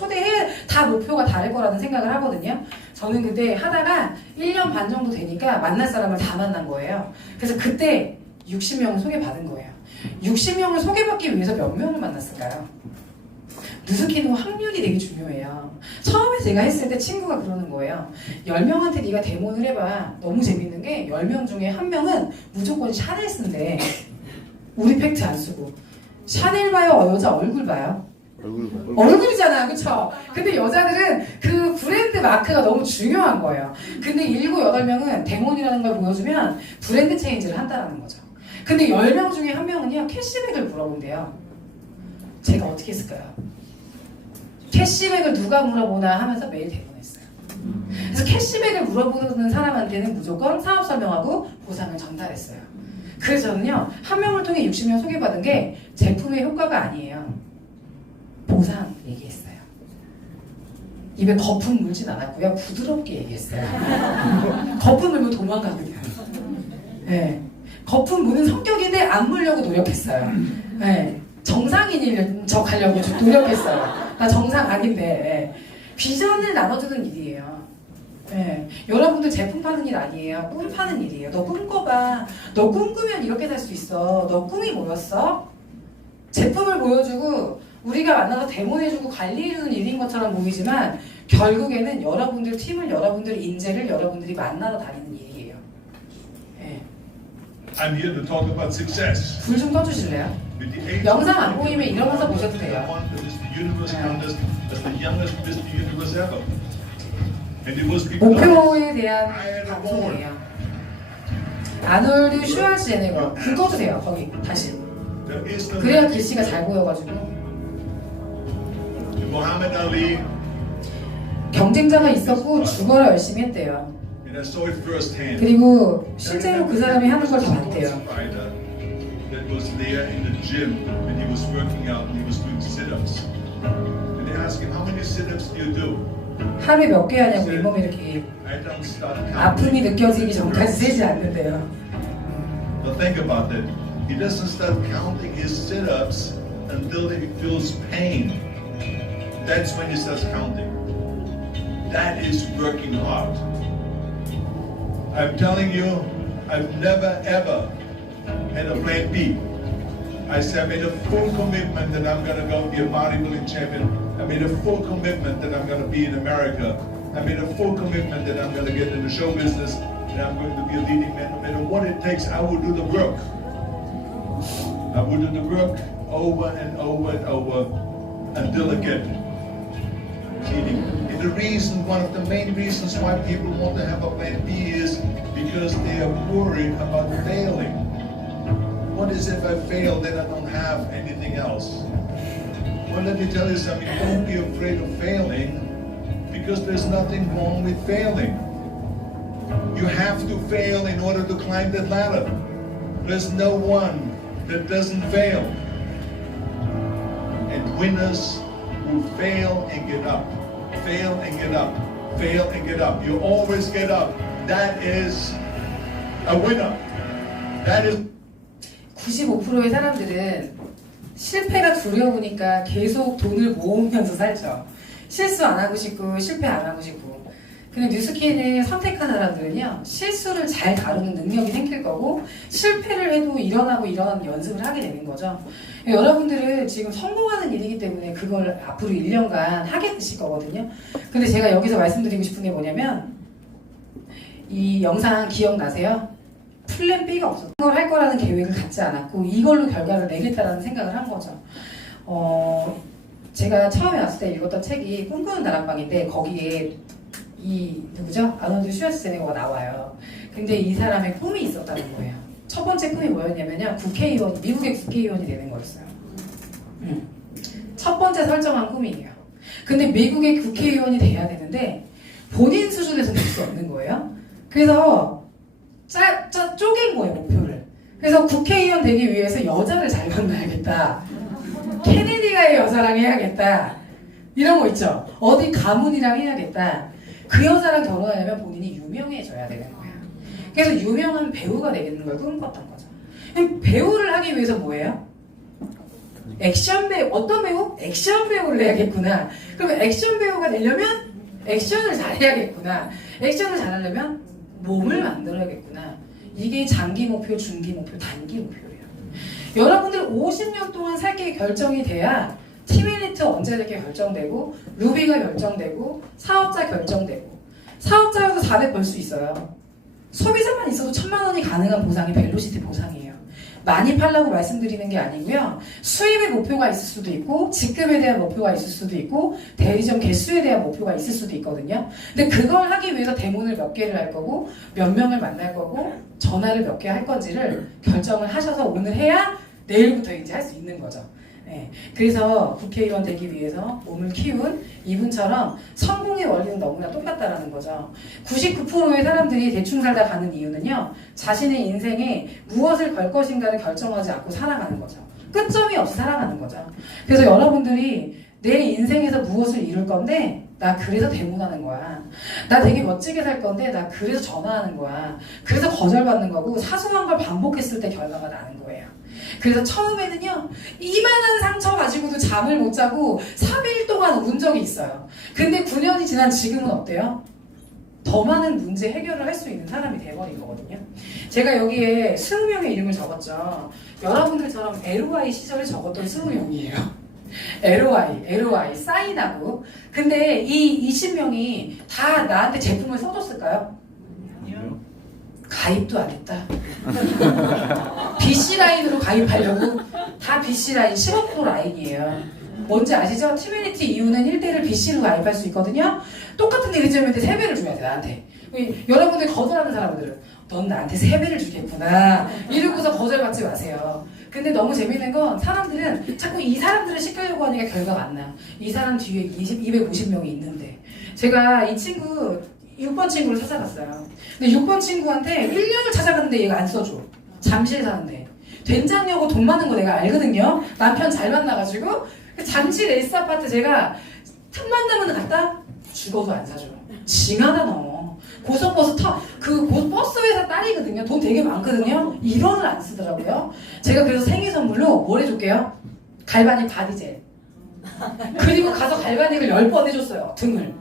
다 목표가 다를 거라는 생각을 하거든요. 저는 그때 하다가 1년 반 정도 되니까 만날 사람을 다 만난 거예요. 그래서 그때 60명을 소개받은 거예요. 60명을 소개받기 위해서 몇 명을 만났을까요? 누스키는 확률이 되게 중요해요. 처음에 제가 했을 때 친구가 그러는 거예요. 10명한테 네가 데모를 해봐. 너무 재밌는 게 10명 중에 1명은 무조건 샤넬 쓴대. 우리 팩트 안 쓰고. 샤넬 봐요? 여자 얼굴 봐요? 얼굴이잖아요. 그쵸? 근데 여자들은 그 브랜드 마크가 너무 중요한 거예요. 근데 7, 8명은 데몬이라는 걸 보여주면 브랜드 체인지를 한다는 거죠. 근데 10명 중에 1명은요 캐시백을 물어본대요. 제가 어떻게 했을까요? 캐시백을 누가 물어보나 하면서 매일 대본했어요. 그래서 캐시백을 물어보는 사람한테는 무조건 사업 설명하고 보상을 전달했어요. 그래서 저는요 1명을 통해 60명 소개받은 게 제품의 효과가 아니에요. 보상 얘기했어요. 입에 거품 물진 않았고요. 부드럽게 얘기했어요. 거품 물면 도망가거든요. 네. 거품 무는 성격인데 안 물려고 노력했어요. 네. 정상인일 척 하려고 좀 노력했어요. 나 정상 아닌데. 네. 비전을 나눠주는 일이에요. 네. 여러분들 제품 파는 일 아니에요. 꿈 파는 일이에요. 너 꿈꿔봐. 너 꿈꾸면 이렇게 살 수 있어. 너 꿈이 뭐였어? 제품을 보여주고 우리가 만나서 데모해주고 관리해주는 일인 것처럼 보이지만 결국에는 여러분들 팀을, 여러분들 인재를 여러분들이 만나러 다니는 일이에요. 네. I'm here to talk about success. 불 좀 꺼주실래요? With the age 영상 안 보이면 일어나서 보셔도 돼요. Mr. Universe contest as the youngest Mr. Universe ever. And it was because 목표에 대한 방송이에요. 아놀드 슈왈츠제네거 불 꺼주세요. 거기 다시. there is no 그래야 글씨가 잘 보여가지고. Muhammad Ali, 경쟁자가 있었고 죽어라 열심히 했대요. and I saw it firsthand. 그리고 실제로 그 사람이 하는 걸 다 봤대요. Fighter that was there in the gym when he was working out and he was doing sit-ups. And they asked him, how many sit-ups do you do? 하루에 몇 개 하냐고 잇몸이 이렇게 I don't start 아픔이 counting. 느껴지기 전까지 세지 않는데요. But think about that. He doesn't start counting his sit-ups until he feels pain. That's when he starts counting. That is working hard. I'm telling you, I've never ever had a plan B. I said I made a full commitment that I'm going to go be a bodybuilding champion. I made a full commitment that I'm going to be in America. I made a full commitment that I'm going to get in the show business and I'm going to be a leading man. No matter what it takes, I will do the work. I will do the work over and over and over until I get it. And the reason, one of the main reasons why people want to have a plan B is because they are worried about failing. What is if I fail, then I don't have anything else? Well, let me tell you something, don't be afraid of failing because there's nothing wrong with failing. You have to fail in order to climb that ladder. There's no one that doesn't fail. And winners will fail and get up, fail and get up, fail and get up. You always get up. That is a winner. That is 95%의 사람들은 실패가 두려우니까 계속 돈을 모으면서 살죠. 실수 안 하고 싶고 실패 안 하고 싶고. 근데 뉴스키를 선택한 사람들은요, 실수를 잘 다루는 능력이 생길 거고 실패를 해도 일어나는 연습을 하게 되는 거죠. 여러분들은 지금 성공하는 일이기 때문에 그걸 앞으로 1년간 하게 되실 거거든요. 근데 제가 여기서 말씀드리고 싶은 게 뭐냐면 이 영상 기억나세요? 플랜 B가 없었던 걸 할 거라는 계획을 갖지 않았고 이걸로 결과를 내겠다라는 생각을 한 거죠. 제가 처음에 왔을 때 읽었던 책이 꿈꾸는 다락방인데 거기에 이 누구죠? 아놀드 슈왈츠제네거가 나와요. 근데 이 사람의 꿈이 있었다는 거예요. 첫 번째 꿈이 뭐였냐면요, 국회의원, 미국의 국회의원이 되는 거였어요. 첫 번째 설정한 꿈이에요. 근데 미국의 국회의원이 돼야 되는데 본인 수준에서 될 수 없는 거예요. 그래서 쪼갠 거예요, 목표를. 그래서 국회의원 되기 위해서 여자를 잘 만나야겠다. 케네디가의 여자랑 해야겠다. 이런 거 있죠. 어디 가문이랑 해야겠다. 그 여자랑 결혼하려면 본인이 유명해져야 되는 거예요. 그래서 유명한 배우가 되는 걸 꿈꿨던 거죠. 배우를 하기 위해서 뭐예요? 액션 배우. 어떤 배우? 액션 배우를 해야겠구나. 그러면 액션 배우가 되려면 액션을 잘해야겠구나. 액션을 잘하려면 몸을 만들어야겠구나. 이게 장기 목표, 중기 목표, 단기 목표예요. 여러분들 50년 동안 살 게 결정이 돼야 팀 엘리트 언제 될게 결정되고, 루비가 결정되고, 사업자 결정되고. 사업자여도 400 벌 수 있어요. 소비자만 있어도 1000만 원이 가능한 보상이 벨로시티 보상이에요. 많이 팔라고 말씀드리는 게 아니고요. 수입의 목표가 있을 수도 있고, 직급에 대한 목표가 있을 수도 있고, 대리점 개수에 대한 목표가 있을 수도 있거든요. 근데 그걸 하기 위해서 대문을 몇 개를 할 거고, 몇 명을 만날 거고, 전화를 몇 개 할 건지를 결정을 하셔서 오늘 해야 내일부터 이제 할 수 있는 거죠. 네. 그래서 국회의원 되기 위해서 몸을 키운 이분처럼 성공의 원리는 너무나 똑같다라는 거죠. 99%의 사람들이 대충 살다 가는 이유는요, 자신의 인생에 무엇을 걸 것인가를 결정하지 않고 살아가는 거죠. 끝점이 없이 살아가는 거죠. 그래서 여러분들이 내 인생에서 무엇을 이룰 건데 나 그래서 대문하는 거야. 나 되게 멋지게 살 건데 나 그래서 전화하는 거야. 그래서 거절받는 거고 사소한 걸 반복했을 때 결과가 나는 거예요. 그래서 처음에는요 이만한 상처 가지고도 잠을 못 자고 3일 동안 운 적이 있어요. 근데 9년이 지난 지금은 어때요? 더 많은 문제 해결을 할 수 있는 사람이 돼버린 거거든요. 제가 여기에 20명의 이름을 적었죠. 여러분들처럼 LOI 시절에 적었던 20명이에요. LOI 사인하고. 근데 이 20명이 다 나한테 제품을 써줬을까요? 아니요. 가입도 안 했다. BC 라인으로 가입하려고 다 BC 라인 15% 라인이에요. 뭔지 아시죠? 티메니티 이유는 1대를 BC로 가입할 수 있거든요. 똑같은 리즈멘트 3배를 줘야 돼 나한테. 여러분들 거절하는 사람들은 넌 나한테 3배를 주겠구나 이러고서 거절받지 마세요. 근데 너무 재밌는 건 사람들은 자꾸 이 사람들을 시키려고 하니까 결과가 안 나. 이 사람 뒤에 250명이 있는데 제가 이 친구 6번 친구를 찾아갔어요. 근데 6번 친구한테 1년을 찾아갔는데 얘가 안 써줘. 잠실 사는데 된장여고 돈 많은 거 내가 알거든요. 남편 잘 만나가지고 잠실 에이스 아파트 제가 틈만 나면 갔다 죽어도 안 사줘. 징하다 너. 고속버스 그 버스 회사 딸이거든요. 돈 되게 많거든요. 1원을 안 쓰더라고요. 제가 그래서 생일 선물로 뭘 해줄게요? 갈바닉 바디젤. 그리고 가서 갈바닉을 10번 해줬어요. 등을.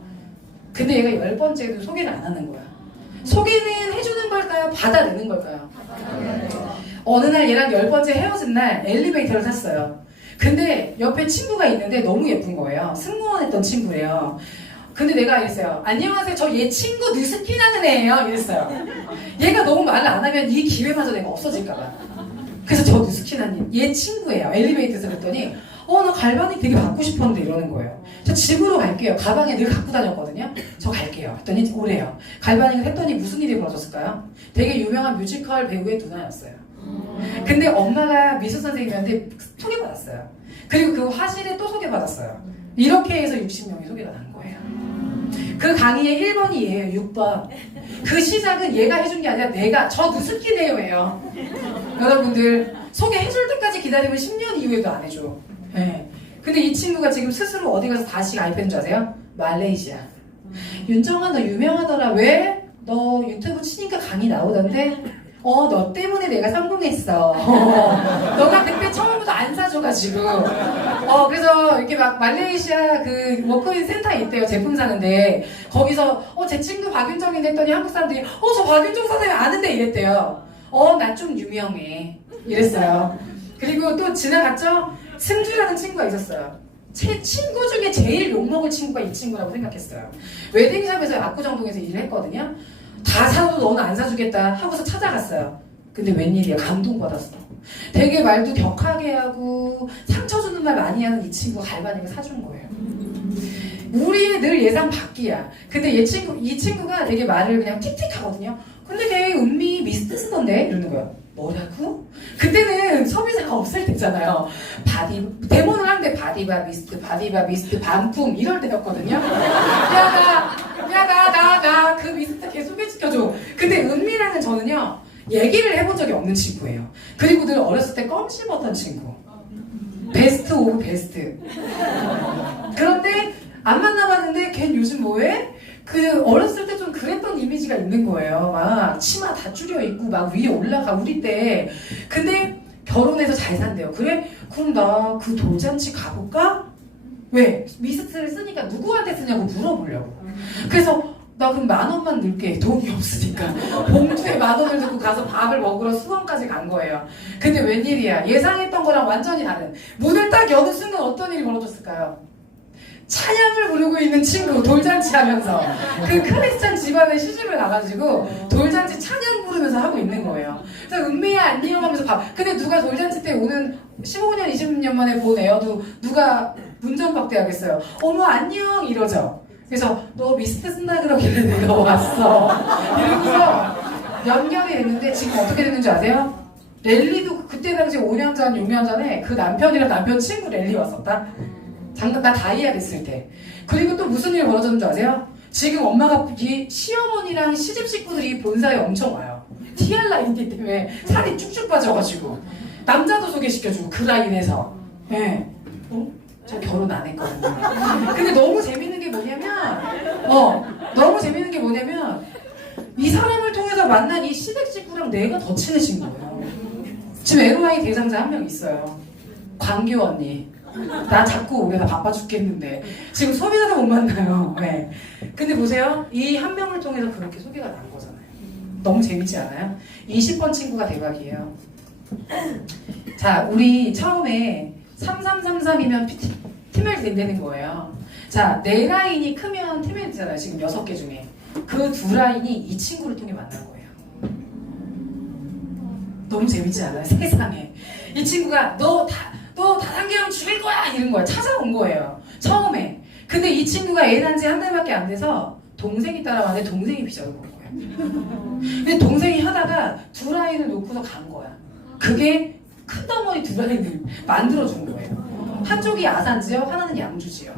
근데 얘가 10번째도 소개를 안 하는 거야. 소개는 해주는 걸까요? 받아내는 걸까요? 어느 날 얘랑 10번째 헤어진 날 엘리베이터를 탔어요. 근데 옆에 친구가 있는데 너무 예쁜 거예요. 승무원 했던 친구래요. 근데 내가 이랬어요. 안녕하세요. 저 얘 친구 뉴스키나는 애예요. 이랬어요. 얘가 너무 말을 안 하면 이 기회마저 내가 없어질까봐. 그래서 저 뉴스키나님 얘 친구예요. 엘리베이터에서 그랬더니 나 갈바닉 되게 받고 싶었는데 이러는 거예요. 저 집으로 갈게요. 가방에 늘 갖고 다녔거든요. 저 갈게요. 했더니 오래요. 갈바닉을 했더니 무슨 일이 벌어졌을까요? 되게 유명한 뮤지컬 배우의 누나였어요. 근데 엄마가 미술 선생님한테 소개받았어요. 그리고 그 화실에 또 소개받았어요. 이렇게 해서 60명이 소개가 난 거예요. 그 강의의 1번이 얘예요. 6번. 그 시작은 얘가 해준 게 아니라 저 누스키네요예요. 여러분들 소개해줄 때까지 기다리면 10년 이후에도 안 해줘. 네. 근데 이 친구가 지금 스스로 어디 가서 다시 가입했는 줄 아세요? 말레이시아. 윤정아 너 유명하더라. 왜? 너 유튜브 치니까 강의 나오던데? 너 때문에 내가 성공했어. 너가 그때 처음부터 안 사줘가지고. 그래서 이렇게 막 말레이시아 그 워크인 센터에 있대요. 제품 사는데. 거기서, 제 친구 박윤정인데 했더니 한국 사람들이, 저 박윤정 선생님 아는데 이랬대요. 나 좀 유명해. 이랬어요. 그리고 또 지나갔죠? 승주라는 친구가 있었어요. 제 친구 중에 제일 욕먹을 친구가 이 친구라고 생각했어요. 웨딩샵에서 압구정동에서 일을 했거든요. 다 사도 너는 안 사주겠다 하고서 찾아갔어요. 근데 웬일이야 감동받았어. 되게 말도 격하게 하고 상처 주는 말 많이 하는 이 친구가 갈바닉을 사준 거예요. 우리의 늘 예상 밖이야. 근데 이 친구가 되게 말을 그냥 틱틱하거든요. 근데 걔 은미 미스트 쓰던데? 이러는 거야. 뭐라고? 그때는 소비자가 없을 때잖아요. 데모를 하는데 바디바 미스트 반품 이럴 때였거든요. 나 그 미스트 걔 소개시켜줘. 근데 은미랑은 저는요 얘기를 해본 적이 없는 친구예요. 그리고 늘 어렸을 때 껌 씹었던 친구. 베스트 오브 베스트. 그런데 안 만나봤는데 걘 요즘 뭐해? 어렸을 때 좀 그랬던 이미지가 있는 거예요. 막 치마 다 줄여 입고 막 위에 올라가 우리 때. 근데 결혼해서 잘 산대요. 그래? 그럼 나 그 돌잔치 가볼까? 왜? 미스트를 쓰니까 누구한테 쓰냐고 물어보려고. 그래서 나 그럼 10,000원만 넣을게. 돈이 없으니까. 봉투에 10,000원을 넣고 가서 밥을 먹으러 수원까지 간 거예요. 근데 웬일이야. 예상했던 거랑 완전히 다른. 문을 딱 여는 순간 어떤 일이 벌어졌을까요? 찬양을 부르고 있는 친구 돌잔치 하면서 그 크리스찬 집안에 시집을 가가지고 돌잔치 찬양 부르면서 하고 있는 거예요. 그래서 은미야 안녕 하면서 근데 누가 돌잔치 때 오는 15년 20년 만에 본 애여도 누가 문전박대 하겠어요. 어머 안녕 이러죠. 그래서 너 미스트 쓴다 그러길래 내가 왔어 이러고서 연결이 됐는데 지금 어떻게 됐는지 아세요? 랠리도 그때 당시 5년 전 6년 전에 그 남편이랑 남편 친구 랠리 왔었다. 나 다이아 됐을 때. 그리고 또 무슨 일이 벌어졌는 줄 아세요? 지금 엄마가 시어머니랑 시집 식구들이 본사에 엄청 와요. TR 라인기 때문에 살이 쭉쭉 빠져가지고 남자도 소개시켜주고 그 라인에서. 예. 저 결혼 안 했거든요. 근데 너무 재밌는 게 게 뭐냐면 너무 재밌는 게 뭐냐면 이 사람을 통해서 만난 이 시댁 식구랑 내가 더 친해진 거예요. 지금 LOI 대상자 한 명 있어요. 광규 언니. 나 자꾸 올해 다 바빠 죽겠는데 지금 소비자도 못 만나요. 네. 근데 보세요. 이 한 명을 통해서 그렇게 소개가 난 거잖아요. 너무 재밌지 않아요? 20번 친구가 대박이에요. 자, 우리 처음에 3333이면 팀을 낸다는 거예요. 자, 네 라인이 크면 팀이잖아요. 지금 6개 중에. 그 두 라인이 이 친구를 통해 만난 거예요. 너무 재밌지 않아요? 세상에. 이 친구가 너 다단계하면 죽일 거야! 이런 거야. 찾아온 거예요. 처음에. 근데 이 친구가 애 낳은 지 한 달밖에 안 돼서 동생이 따라왔는데 동생이 비전을 본 거예요. 근데 동생이 하다가 두 라인을 놓고서 간 거야. 그게 큰 덩어리 두 라인을 만들어준 거예요. 한쪽이 아산지역, 하나는 양주지역.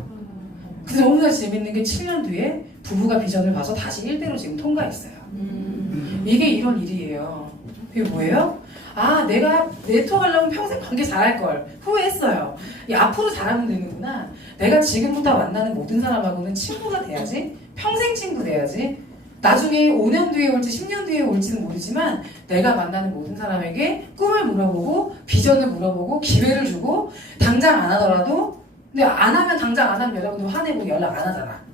근데 너무나 재밌는 게 7년 뒤에 부부가 비전을 봐서 다시 1대로 지금 통과했어요. 이게 이런 일이에요. 이게 뭐예요? 아, 내가 네트워크 하려면 평생 관계 잘할 걸 후회했어요. 앞으로 잘하면 되는구나. 내가 지금부터 만나는 모든 사람하고는 친구가 돼야지. 평생 친구 돼야지. 나중에 5년 뒤에 올지 10년 뒤에 올지는 모르지만 내가 만나는 모든 사람에게 꿈을 물어보고 비전을 물어보고 기회를 주고 당장 안 하더라도 근데 안 하면 당장 안 하면 여러분들 화내고 연락 안 하잖아.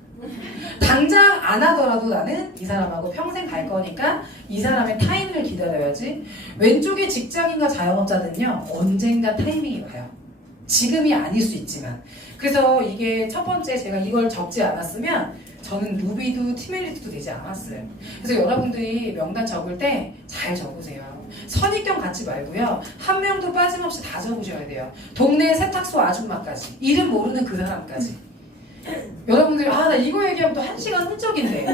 당장 안 하더라도 나는 이 사람하고 평생 갈 거니까 이 사람의 타이밍을 기다려야지. 왼쪽에 직장인과 자영업자는요 언젠가 타이밍이 와요. 지금이 아닐 수 있지만. 그래서 이게 첫 번째 제가 이걸 적지 않았으면 저는 루비도 티멜리트도 되지 않았어요. 그래서 여러분들이 명단 적을 때 잘 적으세요. 선입견 갖지 말고요. 한 명도 빠짐없이 다 적으셔야 돼요. 동네 세탁소 아줌마까지. 이름 모르는 그 사람까지. 여러분들이 나 이거 얘기하면 또 1시간 훌쩍인데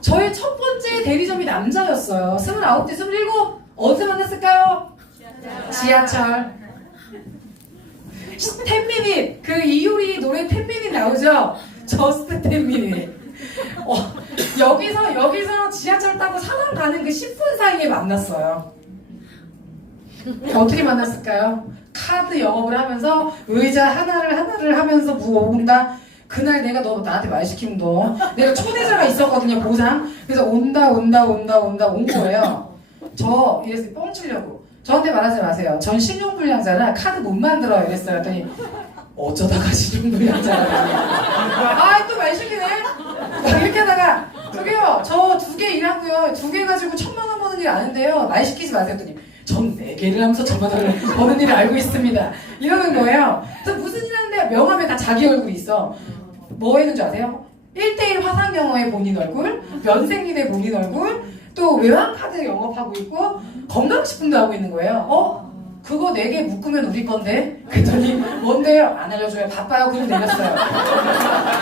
저의 첫 번째 대리점이 남자였어요. 29대 27 어디서 만났을까요? 지하철. 10미닛 그 이효리 노래 10미닛 나오죠? 저스트 10미닛. 여기서 지하철 타고 상암 가는 그 10분 사이에 만났어요. 어떻게 만났을까요? 카드 영업을 하면서 의자 하나를 하면서 모은다. 그날 내가 너 나한테 말 시키면 내가 초대자가 있었거든요. 보상. 그래서 온다 온 거예요. 저 이래서 뻥 치려고 저한테 말하지 마세요. 전 신용불량자라 카드 못 만들어요. 이랬어요. 그랬더니 어쩌다가 신용불량자가 또 말 시키네. 이렇게 하다가 저기요 저 2개 일하고요 2개 가지고 1,000만 원 버는 일 아는데요. 말 시키지 마세요. 했더니 전 4개를 하면서 1,000만 원을 버는 일을 알고 있습니다. 이러는 거예요. 그래서 무슨 일 하는데 명함에 다 자기 얼굴이 있어. 뭐 했는 줄 아세요? 1:1 화상영어의 본인 얼굴, 면생리대 본인 얼굴, 또 외환카드 영업하고 있고 건강식품도 하고 있는 거예요. 그거 4개 묶으면 우리 건데? 그랬더니 뭔데요? 안 알려줘요. 바빠요. 그럼 내렸어요.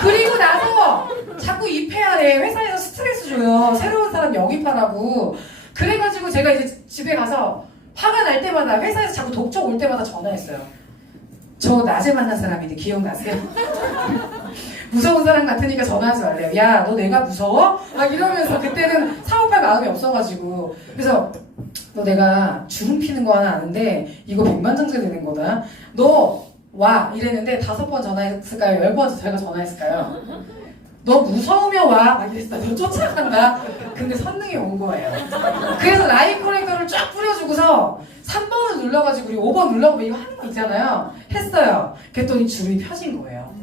그리고 나서 자꾸 입회하래. 회사에서 스트레스 줘요. 새로운 사람 영입하라고. 그래가지고 제가 이제 집에 가서 화가 날 때마다 회사에서 자꾸 독촉 올 때마다 전화했어요. 저 낮에 만난 사람인데 기억나세요? 무서운 사람 같으니까 전화하지 말래요. 야, 너 내가 무서워? 막 이러면서 그때는 사업할 마음이 없어가지고. 그래서 너 내가 주름 피는 거 하나 아는데 이거 100만장제 되는 거다. 너 와 이랬는데 5번 전화했을까요? 10번 제가 전화했을까요? 너 무서우면 와. 막 이랬어. 너 쫓아간다. 근데 선능이 온 거예요. 그래서 라인 커넥터를 쫙 뿌려주고서 3번을 눌러가지고 우리 5번 눌러보면 이거 하는 거 있잖아요. 했어요. 그랬더니 주름이 펴진 거예요.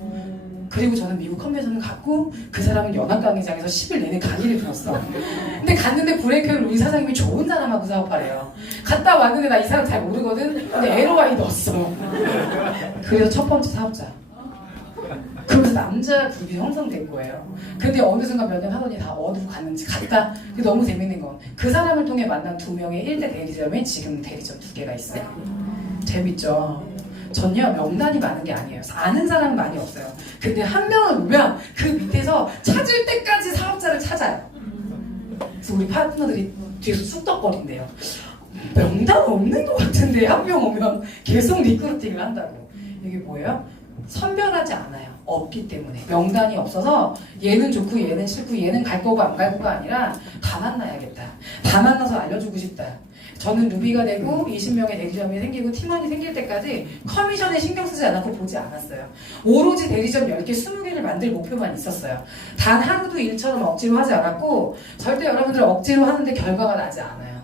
그리고 저는 미국 컨벤션을 갔고 그 사람은 연합강의장에서 10일 내내 강의를 들었어. 근데 갔는데 브레이크를 우리 사장님이 좋은 사람하고 사업하래요. 갔다 왔는데 나 이 사람 잘 모르거든. 근데 LOI 넣었어. 그래서 첫 번째 사업자. 그러면서 남자 그룹이 형성된 거예요. 근데 어느 순간 몇 년 하더니 다 어디로 갔는지 갔다. 근데 너무 재밌는 건 그 사람을 통해 만난 2명의 1대 대리점에 지금 대리점 2개가 있어요. 재밌죠? 전요 명단이 많은 게 아니에요. 아는 사람은 많이 없어요. 근데 한 명을 보면 그 밑에서 찾을 때까지 사업자를 찾아요. 그래서 우리 파트너들이 뒤에서 쑥덕거린대요. 명단 없는 것 같은데 한 명 오면 계속 리크루팅을 한다고. 이게 뭐예요? 선별하지 않아요. 없기 때문에. 명단이 없어서 얘는 좋고 얘는 싫고 얘는 갈 거고 안 갈 거가 아니라 다 만나야겠다. 다 만나서 알려주고 싶다. 저는 루비가 되고 20명의 대리점이 생기고 팀원이 생길 때까지 커미션에 신경 쓰지 않았고 보지 않았어요. 오로지 대리점 10개, 20개를 만들 목표만 있었어요. 단 하루도 일처럼 억지로 하지 않았고 절대 여러분들 억지로 하는데 결과가 나지 않아요.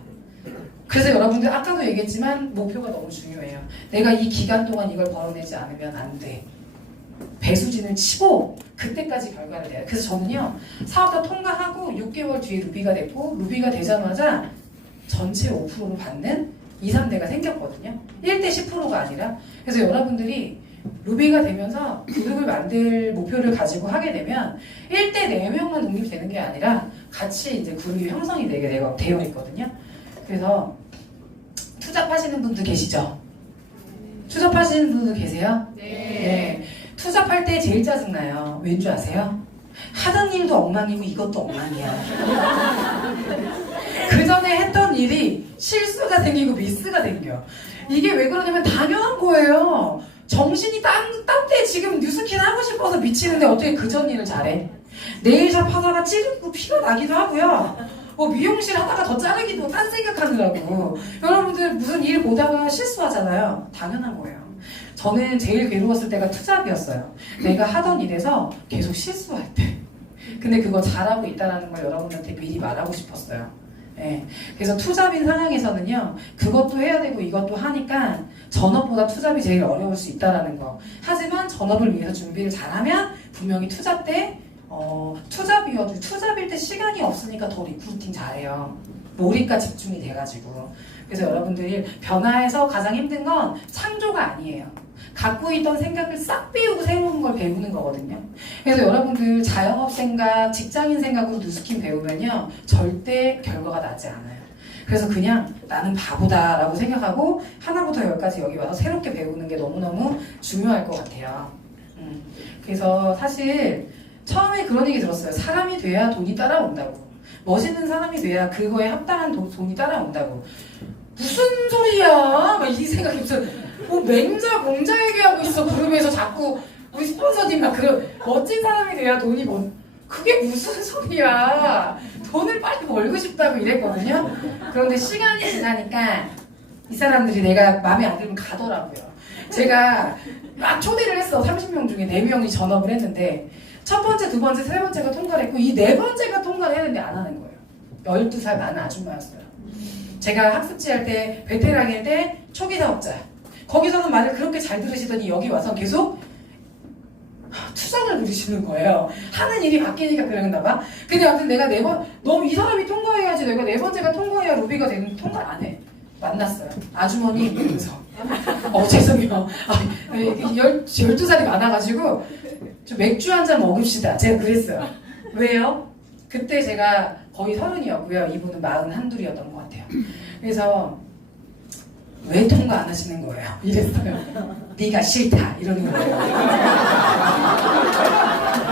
그래서 여러분들 아까도 얘기했지만 목표가 너무 중요해요. 내가 이 기간 동안 이걸 벌어내지 않으면 안 돼. 배수진을 치고 그때까지 결과를 내요. 그래서 저는요 사업 다 통과하고 6개월 뒤에 루비가 됐고 루비가 되자마자 전체 5%로 받는 2, 3대가 생겼거든요. 1대 10%가 아니라. 그래서 여러분들이 루비가 되면서 그룹을 만들 목표를 가지고 하게 되면 1대 4명만 독립되는 게 아니라 같이 이제 그룹이 형성이 되어 있거든요. 그래서 투잡하시는 분들 계시죠? 투잡하시는 분들 계세요? 네. 투잡할 때 제일 짜증나요. 왠 줄 아세요? 하던 일도 엉망이고 이것도 엉망이야. 그 전에 했던 일이 실수가 생기고 미스가 생겨. 이게 왜 그러냐면 당연한 거예요. 정신이 딴데 지금 뉴스킨 하고 싶어서 미치는데 어떻게 그 전 일을 잘해? 네일샵 하다가 찌르고 피가 나기도 하고요. 미용실 하다가 더 자르기도 딴 생각하느라고. 여러분들 무슨 일 보다가 실수하잖아요. 당연한 거예요. 저는 제일 괴로웠을 때가 투잡이었어요. 내가 하던 일에서 계속 실수할 때. 근데 그거 잘하고 있다는 걸 여러분한테 미리 말하고 싶었어요. 예. 그래서 투잡인 상황에서는요, 그것도 해야 되고 이것도 하니까 전업보다 투잡이 제일 어려울 수 있다는 거. 하지만 전업을 위해서 준비를 잘하면 분명히 투잡 때 투잡이어도 투잡일 때 시간이 없으니까 더 리크루팅 잘해요. 몰입과 집중이 돼가지고. 그래서 여러분들이 변화에서 가장 힘든 건 창조가 아니에요. 갖고 있던 생각을 싹 비우고 새로운 걸 배우는 거거든요. 그래서 여러분들 자영업 생각, 직장인 생각으로 뉴스킨 배우면요 절대 결과가 나지 않아요. 그래서 그냥 나는 바보다라고 생각하고 하나부터 열까지 여기 와서 새롭게 배우는 게 너무너무 중요할 것 같아요. 그래서 사실 처음에 그런 얘기 들었어요. 사람이 돼야 돈이 따라온다고. 멋있는 사람이 돼야 그거에 합당한 돈이 따라온다고. 무슨 소리야? 막 이 생각이 무슨 맹자 공자 얘기하고 있어. 그룹에서 자꾸 우리 스폰서님 막 그런 멋진 사람이 돼야 돈이 그게 무슨 소리야? 돈을 빨리 벌고 싶다고 이랬거든요. 그런데 시간이 지나니까 이 사람들이 내가 마음에 안 들면 가더라고요. 제가 막 초대를 했어. 30명 중에 4명이 전업을 했는데 첫 번째, 두 번째, 세 번째가 통과를 했고 이 4번째가 통과를 했는데 안 하는 거예요. 12살 많은 아줌마였어요. 제가 학습지 할 때 베테랑일 때 초기 사업자 거기서는 말을 그렇게 잘 들으시더니 여기 와서 계속 투정을 부리시는 거예요. 하는 일이 바뀌니까 그러나 봐. 근데 아무튼 내가 너무 이 사람이 통과해야지 내가 4번째가 통과해야 루비가 되는 통과를 안 해. 만났어요. 아주머니 이러면서 죄송해요. 12살이 많아가지고 좀 맥주 한 잔 먹읍시다. 제가 그랬어요. 왜요? 그때 제가 거의 30이었고요. 이분은 41이었던 것 같아요. 그래서 왜 통과 안 하시는 거예요? 이랬어요. 네가 싫다 이러는 거예요.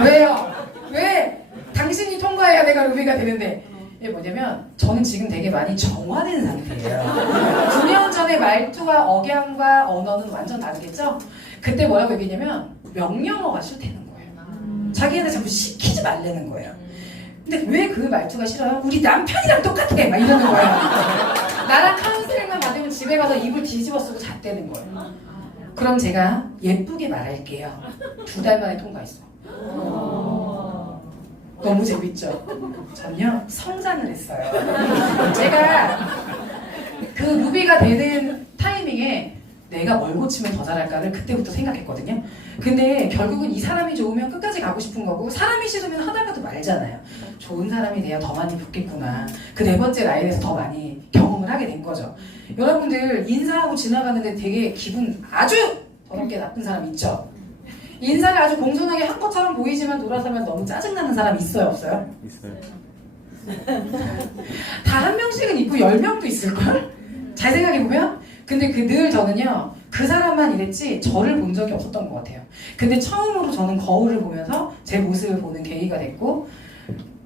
왜요? 왜? 당신이 통과해야 내가 루비가 되는데. 이게 뭐냐면 저는 지금 되게 많이 정화된 상태예요. 9년 전에 말투와 억양과 언어는 완전 다르겠죠? 그때 뭐라고 얘기했냐면 명령어가 싫다는 거예요. 자기한테 자꾸 시키지 말라는 거예요. 근데 왜 그 말투가 싫어요? 우리 남편이랑 똑같아! 막 이러는 거예요. 나랑 카운슬링만 받으면 집에 가서 입을 뒤집어 쓰고 잤다는 거예요. 그럼 제가 예쁘게 말할게요. 2달 만에 통과했어. 너무 재밌죠? 전요 성장을 했어요. 제가 그 루비가 되는 타이밍에 내가 뭘 고치면 더 잘할까를 그때부터 생각했거든요. 근데 결국은 이 사람이 좋으면 끝까지 가고 싶은 거고 사람이 싫으면 하다가도 말잖아요. 좋은 사람이 돼야 더 많이 붙겠구나. 그 4번째 라인에서 더 많이 경험을 하게 된 거죠. 여러분들 인사하고 지나가는데 되게 기분 아주 더럽게 나쁜 사람 있죠? 인사를 아주 공손하게 한 것처럼 보이지만 돌아서면 너무 짜증나는 사람 있어요? 없어요? 있어요. 다 한 명씩은 있고 10명도 있을걸? 잘 생각해보면? 근데 늘 저는요 그 사람만 이랬지 저를 본 적이 없었던 것 같아요. 근데 처음으로 저는 거울을 보면서 제 모습을 보는 계기가 됐고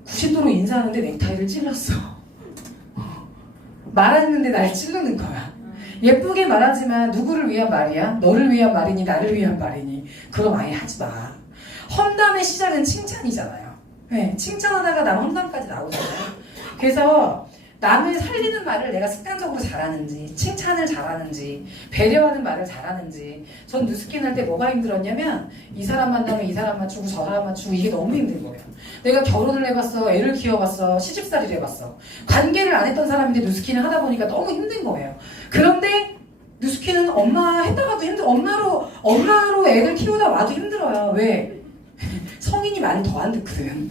90도로 인사하는데 넥타이를 찔렀어. 말했는데 날 찌르는 거야. 예쁘게 말하지만 누구를 위한 말이야? 너를 위한 말이니 나를 위한 말이니? 그럼 아예 하지 마. 험담의 시작은 칭찬이잖아요. 네, 칭찬하다가 남 험담까지 나오잖아요. 그래서 남을 살리는 말을 내가 습관적으로 잘하는지, 칭찬을 잘하는지, 배려하는 말을 잘하는지. 전 뉴스킨 할 때 뭐가 힘들었냐면 이 사람 만나면 이 사람 맞추고 저 사람 맞추고 이게 너무 힘든 거예요. 내가 결혼을 해봤어, 애를 키워봤어, 시집살이를 해봤어. 관계를 안 했던 사람인데 뉴스킨을 하다 보니까 너무 힘든 거예요. 그런데 뉴스킨은 엄마 했다가도 엄마로 애를 키우다 와도 힘들어요. 왜? 성인이 말을 더 안 듣거든.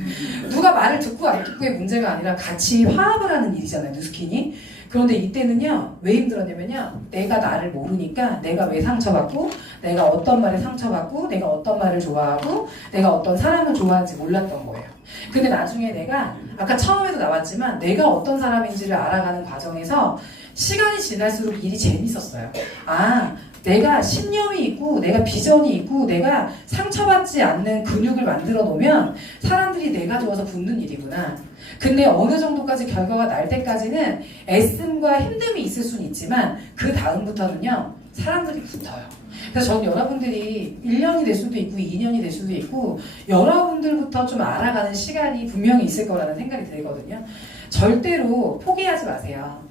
누가 말을 듣고 안 듣고의 문제가 아니라 같이 화합을 하는 일이잖아요, 뉴스킨이. 그런데 이때는요, 왜 힘들었냐면요, 내가 나를 모르니까 내가 왜 상처받고, 내가 어떤 말에 상처받고, 내가 어떤 말을 좋아하고, 내가 어떤 사람을 좋아하는지 몰랐던 거예요. 근데 나중에 내가, 아까 처음에도 나왔지만, 내가 어떤 사람인지를 알아가는 과정에서 시간이 지날수록 일이 재밌었어요. 아, 내가 신념이 있고 내가 비전이 있고 내가 상처받지 않는 근육을 만들어 놓으면 사람들이 내가 좋아서 붙는 일이구나. 근데 어느 정도까지 결과가 날 때까지는 애씀과 힘듦이 있을 수는 있지만 그 다음부터는요 사람들이 붙어요. 그래서 저는 여러분들이 1년이 될 수도 있고 2년이 될 수도 있고 여러분들부터 좀 알아가는 시간이 분명히 있을 거라는 생각이 들거든요. 절대로 포기하지 마세요.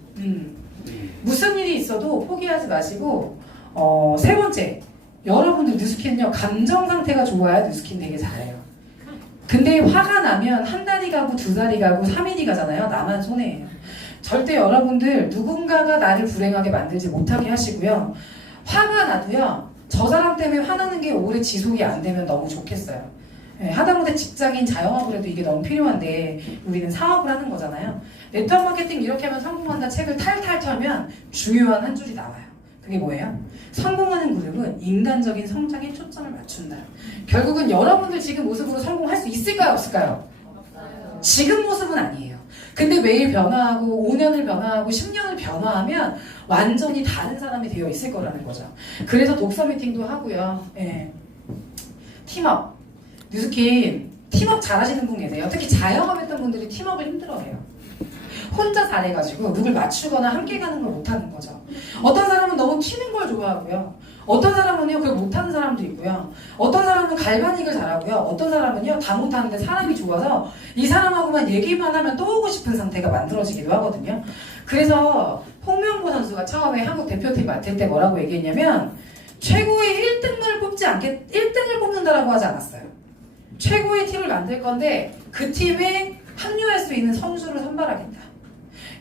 무슨 일이 있어도 포기하지 마시고 세 번째, 여러분들 뉴스킨은요 감정 상태가 좋아야 뉴스킨 되게 잘해요. 근데 화가 나면 한 달이 가고 두 달이 가고 3일이 가잖아요. 나만 손해예요. 절대 여러분들 누군가가 나를 불행하게 만들지 못하게 하시고요. 화가 나도요 저 사람 때문에 화나는 게 오래 지속이 안 되면 너무 좋겠어요. 하다못해 직장인 자영업을 해도 이게 너무 필요한데 우리는 사업을 하는 거잖아요. 네트워크 마케팅 이렇게 하면 성공한다 책을 탈탈 털면 중요한 한 줄이 나와요. 그게 뭐예요? 성공하는 그룹은 인간적인 성장에 초점을 맞춘다. 결국은 여러분들 지금 모습으로 성공할 수 있을까요? 없을까요? 지금 모습은 아니에요. 근데 매일 변화하고 5년을 변화하고 10년을 변화하면 완전히 다른 사람이 되어 있을 거라는 거죠. 그래서 독서 미팅도 하고요. 예. 팀업. 뉴스킨 팀업 잘하시는 분 계세요. 특히 자영업 했던 분들이 팀업을 힘들어해요. 혼자 잘해가지고 누굴 맞추거나 함께 가는 걸 못하는 거죠. 어떤 사람은 너무 튀는 걸 좋아하고요. 어떤 사람은요 그걸 못하는 사람도 있고요. 어떤 사람은 갈바닉을 잘하고요. 어떤 사람은요 다 못하는데 사람이 좋아서 이 사람하고만 얘기만 하면 또 오고 싶은 상태가 만들어지기도 하거든요. 그래서 홍명보 선수가 처음에 한국 대표팀 맡을 때 뭐라고 얘기했냐면 최고의 1등을 뽑는다라고 하지 않았어요. 최고의 팀을 만들 건데 그 팀에 합류할 수 있는 선수를 선발하겠다.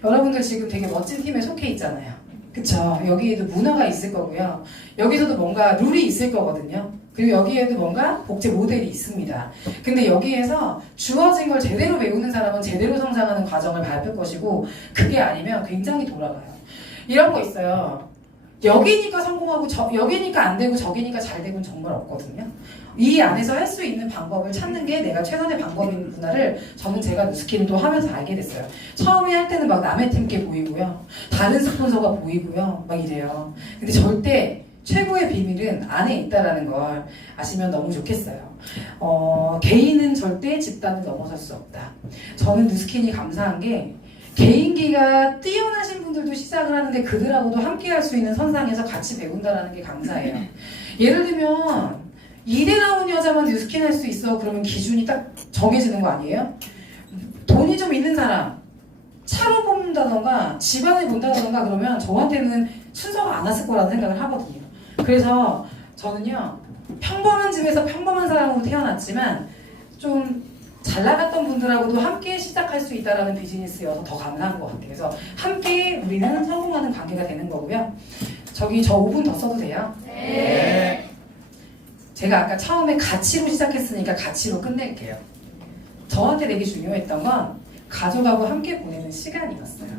여러분들 지금 되게 멋진 팀에 속해 있잖아요. 그쵸? 여기에도 문화가 있을 거고요. 여기서도 뭔가 룰이 있을 거거든요. 그리고 여기에도 뭔가 복제 모델이 있습니다. 근데 여기에서 주어진 걸 제대로 배우는 사람은 제대로 성장하는 과정을 밟을 것이고 그게 아니면 굉장히 돌아가요. 이런 거 있어요. 여기니까 성공하고 여기니까 안 되고 저기니까 잘 되고는 정말 없거든요. 이 안에서 할 수 있는 방법을 찾는 게 내가 최선의 방법이구나를 저는 제가 뉴스킨도 하면서 알게 됐어요. 처음에 할 때는 막 남의 팀께 보이고요. 다른 스폰서가 보이고요. 막 이래요. 근데 절대 최고의 비밀은 안에 있다라는 걸 아시면 너무 좋겠어요. 개인은 절대 집단을 넘어설 수 없다. 저는 뉴스킨이 감사한 게 개인기가 뛰어나신 분들도 시작을 하는데 그들하고도 함께 할 수 있는 선상에서 같이 배운다는 게 감사해요. 예를 들면 이대 나온 여자만 뉴스킨 할 수 있어 그러면 기준이 딱 정해지는 거 아니에요? 돈이 좀 있는 사람 차로 뽑는다던가 집안을 본다던가 그러면 저한테는 순서가 안 왔을 거라는 생각을 하거든요. 그래서 저는요 평범한 집에서 평범한 사람으로 태어났지만 좀 잘 나갔던 분들하고도 함께 시작할 수 있다는 비즈니스여서 더 감사한 것 같아요. 그래서 함께 우리는 성공하는 관계가 되는 거고요. 저 5분 더 써도 돼요? 네. 제가 아까 처음에 가치로 시작했으니까 가치로 끝낼게요. 저한테 되게 중요했던 건 가족하고 함께 보내는 시간이었어요.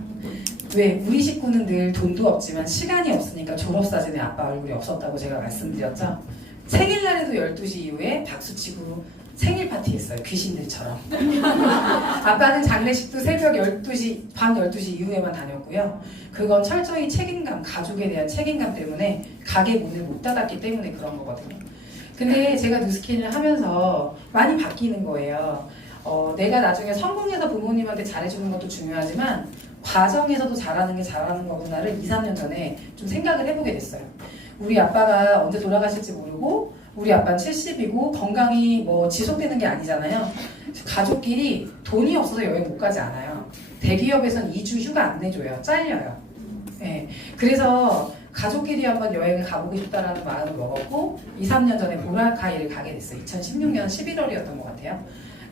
왜? 우리 식구는 늘 돈도 없지만 시간이 없으니까 졸업사진에 아빠 얼굴이 없었다고 제가 말씀드렸죠. 생일날에도 12시 이후에 박수치고 생일 파티 했어요. 귀신들처럼. 아빠는 장례식도 새벽 12시, 밤 12시 이후에만 다녔고요. 그건 철저히 책임감, 가족에 대한 책임감 때문에 가게 문을 못 닫았기 때문에 그런 거거든요. 근데 제가 뉴스킨을 하면서 많이 바뀌는 거예요. 내가 나중에 성공해서 부모님한테 잘해주는 것도 중요하지만 과정에서도 잘하는 게 잘하는 거구나를 2, 3년 전에 좀 생각을 해보게 됐어요. 우리 아빠가 언제 돌아가실지 모르고 우리 아빠는 70이고 건강이 뭐 지속되는 게 아니잖아요. 가족끼리 돈이 없어서 여행 못 가지 않아요. 대기업에선 2주 휴가 안 내줘요. 잘려요. 네. 그래서 가족끼리 한번 여행을 가보고 싶다라는 마음을 먹었고 2, 3년 전에 보라카이를 가게 됐어요. 2016년 11월이었던 것 같아요.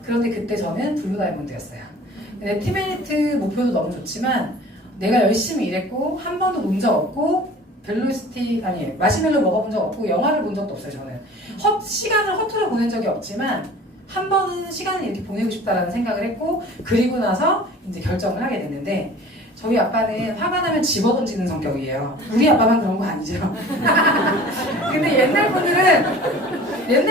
그런데 그때 저는 블루 다이몬드였어요. 근데 티베리트 목표도 너무 좋지만 내가 열심히 일했고 한 번도 논 적 없고 벨로시티 아니 마시멜로 먹어본 적 없고 영화를 본 적도 없어요. 저는 시간을 허투루 보낸 적이 없지만 한 번은 시간을 이렇게 보내고 싶다라는 생각을 했고 그리고 나서 이제 결정을 하게 됐는데 저희 아빠는 화가 나면 집어던지는 성격이에요. 우리 아빠만 그런 거 아니죠. 근데 옛날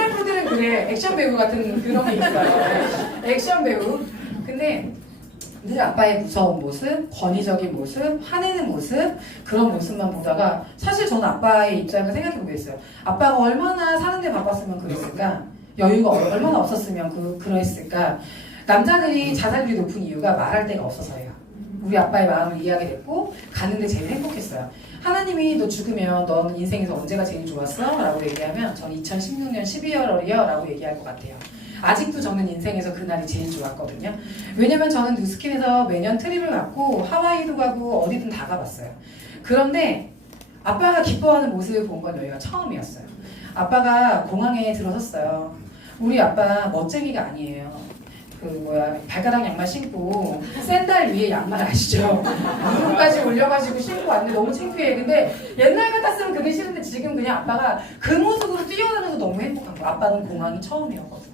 분들은 그래 액션 배우 같은 그런 게 있어요. 액션 배우. 근데 늘 아빠의 무서운 모습, 권위적인 모습, 화내는 모습 그런 모습만 보다가 사실 저는 아빠의 입장을 생각해 보겠어요. 아빠가 얼마나 사는데 바빴으면 그랬을까? 여유가 얼마나 없었으면 그랬을까? 남자들이 자살률이 높은 이유가 말할 데가 없어서예요. 우리 아빠의 마음을 이해하게 됐고 갔는데 제일 행복했어요. 하나님이 너 죽으면 넌 인생에서 언제가 제일 좋았어? 라고 얘기하면 전 2016년 12월이요 라고 얘기할 것 같아요. 아직도 저는 인생에서 그날이 제일 좋았거든요. 왜냐면 저는 누스킨에서 매년 트립을 갔고 하와이도 가고 어디든 다 가봤어요. 그런데 아빠가 기뻐하는 모습을 본 건 여기가 처음이었어요. 아빠가 공항에 들어섰어요. 우리 아빠 멋쟁이가 아니에요. 발가락 양말 신고 샌들 위에 양말 아시죠? 무릎까지 올려가지고 신고 왔는데 너무 창피해. 근데 옛날 같았으면 그게 싫은데 지금 그냥 아빠가 그 모습으로 뛰어다녀서 너무 행복한 거야. 아빠는 공항이 처음이었거든요.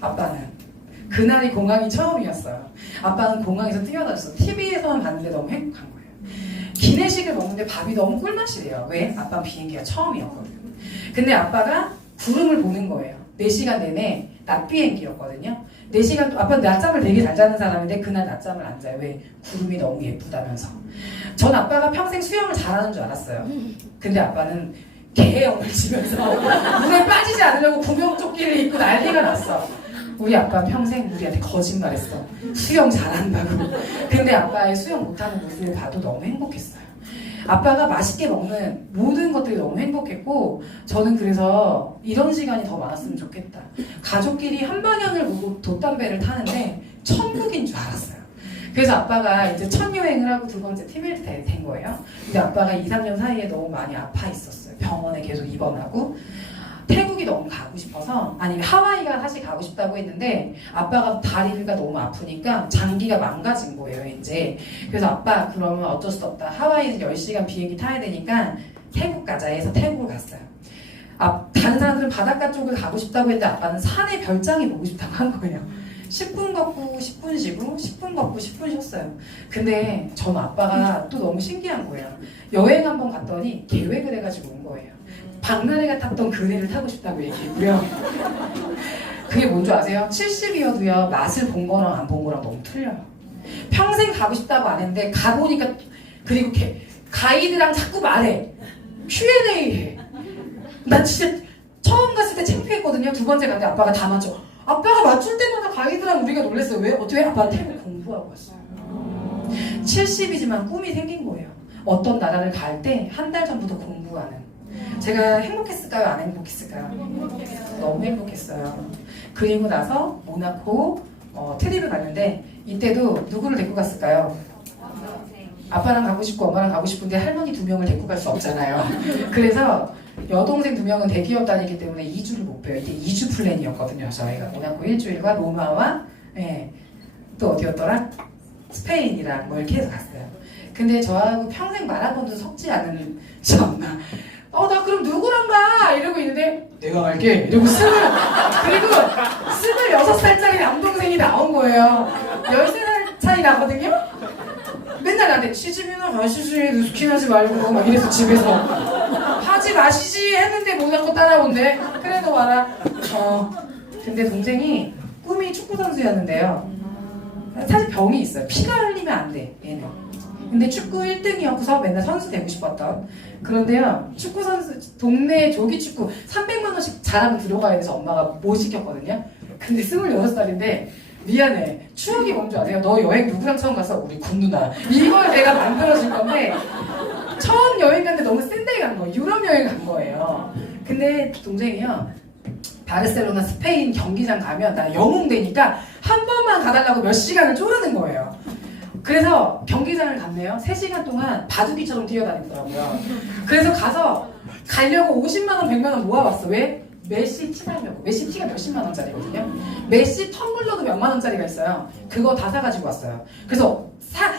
아빠는 그날이 공항이 처음이었어요. 아빠는 공항에서 뛰어다녔어. TV에서만 봤는데 너무 행복한 거예요. 기내식을 먹는데 밥이 너무 꿀맛이래요. 왜? 아빠는 비행기가 처음이었거든요. 근데 아빠가 구름을 보는 거예요. 4시간 내내 낮 비행기였거든요. 4시간 아빠는 낮잠을 되게 잘 자는 사람인데 그날 낮잠을 안 자요. 왜? 구름이 너무 예쁘다면서. 전 아빠가 평생 수영을 잘하는 줄 알았어요. 근데 아빠는 개영을 치면서 물에 빠지지 않으려고 구명조끼를 입고 난리가 났어. 우리 아빠는 평생 우리한테 거짓말했어. 수영 잘한다고. 근데 아빠의 수영 못하는 모습을 봐도 너무 행복했어요. 아빠가 맛있게 먹는 모든 것들이 너무 행복했고 저는 그래서 이런 시간이 더 많았으면 좋겠다. 가족끼리 한 방향을 보고 돛담배를 타는데 천국인 줄 알았어요. 그래서 아빠가 이제 첫 여행을 하고 두 번째 팀을 된 거예요. 근데 아빠가 2, 3년 사이에 너무 많이 아파 있었어요. 병원에 계속 입원하고. 태국이 너무 가고 싶어서 아니면 하와이가 사실 가고 싶다고 했는데 아빠가 다리가 너무 아프니까 장기가 망가진 거예요 이제. 그래서 아빠 그러면 어쩔 수 없다. 하와이에서 10시간 비행기 타야 되니까 태국 가자 해서 태국을 갔어요. 다른 사람들은 바닷가 쪽을 가고 싶다고 했는데 아빠는 산의 별장이 보고 싶다고 한 거예요. 10분 걷고 10분 쉬고 10분 걷고 10분 쉬었어요. 근데 전 아빠가 또 너무 신기한 거예요. 여행 한번 갔더니 계획을 해가지고 온 거예요. 박나래가 탔던 그네를 타고 싶다고 얘기했고요. 그게 뭔 줄 아세요? 70이어도요 맛을 본 거랑 안 본 거랑 너무 틀려요. 평생 가고 싶다고 안 했는데 가보니까 그리고 가이드랑 자꾸 말해. Q&A 해. 난 진짜 처음 갔을 때 창피했거든요. 두 번째 갔는데 아빠가 다 맞춰. 아빠가 맞출 때마다 가이드랑 우리가 놀랐어요. 왜? 어떻게 아빠는 태국 공부하고 왔어요. 70이지만 꿈이 생긴 거예요. 어떤 나라를 갈 때 한 달 전부터 공부하는. 제가 행복했을까요? 안 행복했을까요? 너무 행복했어요. 그리고 나서 모나코 트립을 갔는데 이때도 누구를 데리고 갔을까요? 아빠랑 가고 싶고 엄마랑 가고 싶은데 할머니 2명을 데리고 갈 수 없잖아요. 그래서 여동생 2명은 대기업 다니기 때문에 2주를 못 빼요. 이게 2주 플랜이었거든요. 저희가 모나코 일주일과 로마와 또 어디였더라? 스페인이랑 뭐 이렇게 해서 갔어요. 근데 저하고 평생 말 한 번도 섞지 않은 엄마. 나 그럼 누구랑 가? 이러고 있는데 내가 갈게. 이러고 그리고 26살짜리 남동생이 나온 거예요. 13살 차이 나거든요? 맨날 나한테 시집이나 가시지 누스킨 하지 말고 막 이래서 집에서 하지 마시지 했는데 모나코 따라온대. 그래 너 와라. 근데 동생이 꿈이 축구 선수였는데요. 사실 병이 있어요. 피가 흘리면 안 돼 얘는. 근데 축구 1등이었고서 맨날 선수 되고 싶었던. 그런데요 축구 선수 동네 조기 축구 300만 원씩 잘하면 들어가야 돼서 엄마가 못 시켰거든요. 근데 26살인데 미안해. 추억이 뭔지 아세요? 너 여행 누구랑 처음 갔어? 우리 군 누나. 이걸 내가 만들어줄 건데 처음 여행 갔는데 너무 센데 간 거예요. 유럽 여행 간 거예요. 근데 동생이요. 바르셀로나 스페인 경기장 가면 나 영웅 되니까 한 번만 가달라고 몇 시간을 쪼르는 거예요. 그래서 경기장을 갔네요. 3시간 동안 바둑이처럼 뛰어다니더라고요. 그래서 가서 가려고 50만 원, 100만 원 모아왔어. 왜? 메시 티 사려고. 메시 티가 몇십만 원짜리거든요. 메시 텀블러도 몇만 원짜리가 있어요. 그거 다 사가지고 왔어요. 그래서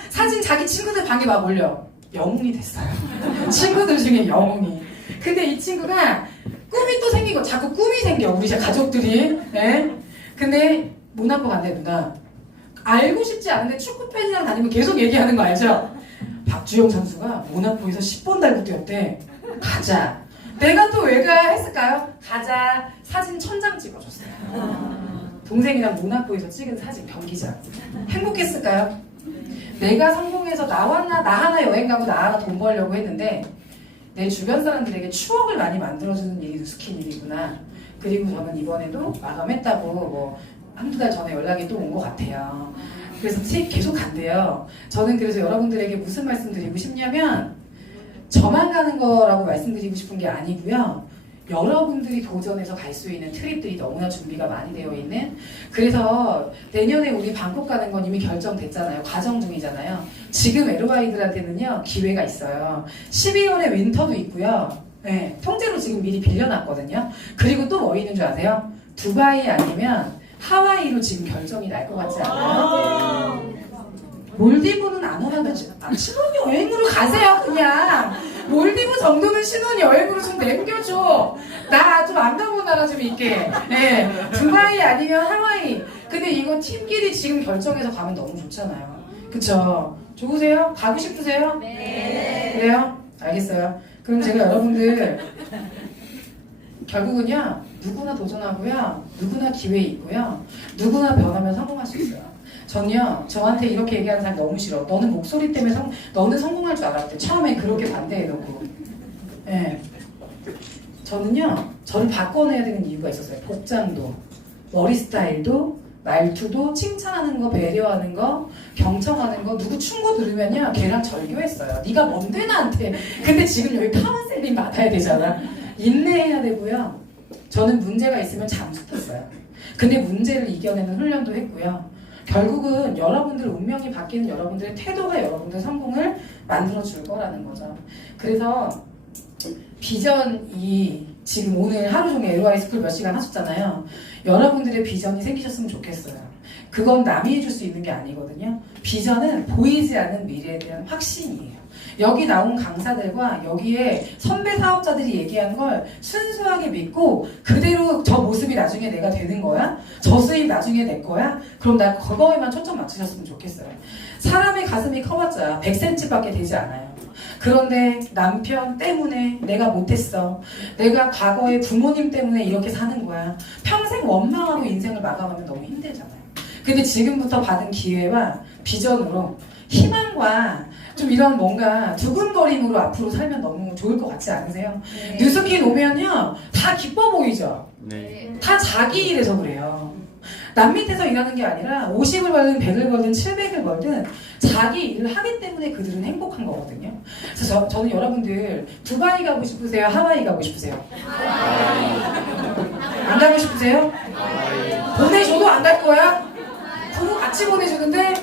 사진 자기 친구들 방에 막 올려. 영웅이 됐어요. 친구들 중에 영웅이. 근데 이 친구가 꿈이 또 생기고 자꾸 꿈이 생겨. 우리 가족들이. 네? 근데 모나코 간대 누나. 알고 싶지 않은데 축구 팬이랑 다니면 계속 얘기하는 거 알죠? 박주영 선수가 모나코에서 10번 달고 뛰었대. 가자. 내가 또 왜 가 했을까요? 가자. 사진 1000장 찍어줬어요. 동생이랑 모나코에서 찍은 사진 경기장. 행복했을까요? 내가 성공해서 나 하나 여행 가고 나 하나 돈 벌려고 했는데 내 주변 사람들에게 추억을 많이 만들어주는 일이 누스킨 일이구나. 그리고 저는 이번에도 마감했다고 뭐 한두 달 전에 연락이 또 온 것 같아요. 그래서 계속 간대요. 저는 그래서 여러분들에게 무슨 말씀 드리고 싶냐면 저만 가는 거라고 말씀드리고 싶은 게 아니고요. 여러분들이 도전해서 갈 수 있는 트립들이 너무나 준비가 많이 되어 있는. 그래서 내년에 우리 방콕 가는 건 이미 결정됐잖아요. 과정 중이잖아요. 지금 LOI들한테는요 기회가 있어요. 12월에 윈터도 있고요. 네, 통째로 지금 미리 빌려놨거든요. 그리고 또 뭐 있는 줄 아세요? 두바이 아니면 하와이로 지금 결정이 날 것 같지 않아요? 몰디브는 안 원하면 신혼여행으로 가세요. 그냥 몰디브 정도는 신혼여행으로 좀 남겨줘. 나 좀 안 가본 나라 좀 있게. 네. 두바이 아니면 하와이. 근데 이거 팀끼리 지금 결정해서 가면 너무 좋잖아요. 그쵸? 좋으세요? 가고 싶으세요? 네. 그래요? 알겠어요. 그럼 제가 여러분들 결국은요 누구나 도전하고요, 누구나 기회 있고요, 누구나 변하면 성공할 수 있어요. 전요 저한테 이렇게 얘기하는 사람 너무 싫어. 너는 목소리 때문에 너는 성공할 줄 알았대. 처음에 그렇게 반대해놓고. 예. 저는요 저를 바꿔내야 되는 이유가 있었어요. 복장도, 머리 스타일도, 말투도, 칭찬하는 거, 배려하는 거, 경청하는 거. 누구 충고 들으면요 걔랑 절교했어요. 네가 뭔데 나한테. 근데 지금 여기 카운셀링 받아야 되잖아. 인내해야 되고요. 저는 문제가 있으면 잠수탔어요. 근데 문제를 이겨내는 훈련도 했고요. 결국은 여러분들 운명이 바뀌는 여러분들의 태도가 여러분들 성공을 만들어 줄 거라는 거죠. 그래서 비전이 지금 오늘 하루 종일 LOI 스쿨 몇 시간 하셨잖아요. 여러분들의 비전이 생기셨으면 좋겠어요. 그건 남이 해줄 수 있는 게 아니거든요. 비전은 보이지 않는 미래에 대한 확신이에요. 여기 나온 강사들과 여기에 선배 사업자들이 얘기한 걸 순수하게 믿고 그대로 저 모습이 나중에 내가 되는 거야? 저 수입 나중에 내 거야? 그럼 나 그거에만 초점 맞추셨으면 좋겠어요. 사람의 가슴이 커봤자 100cm밖에 되지 않아요. 그런데 남편 때문에 내가 못했어. 내가 과거에 부모님 때문에 이렇게 사는 거야. 평생 원망하고 인생을 마감하면 너무 힘들잖아요. 근데 지금부터 받은 기회와 비전으로 희망과 좀 이런 뭔가 두근거림으로 앞으로 살면 너무 좋을 것 같지 않으세요? 네. 뉴스킨 오면요 다 기뻐 보이죠? 네. 다 자기 일해서 그래요. 남 밑에서 일하는 게 아니라 50을 벌든 100을 벌든 700을 벌든 자기 일을 하기 때문에 그들은 행복한 거거든요. 그래서 저는 여러분들 두바이 가고 싶으세요? 하와이 가고 싶으세요? 안 가고 싶으세요? 보내줘도 안 갈 거야? 부모 같이 보내주는데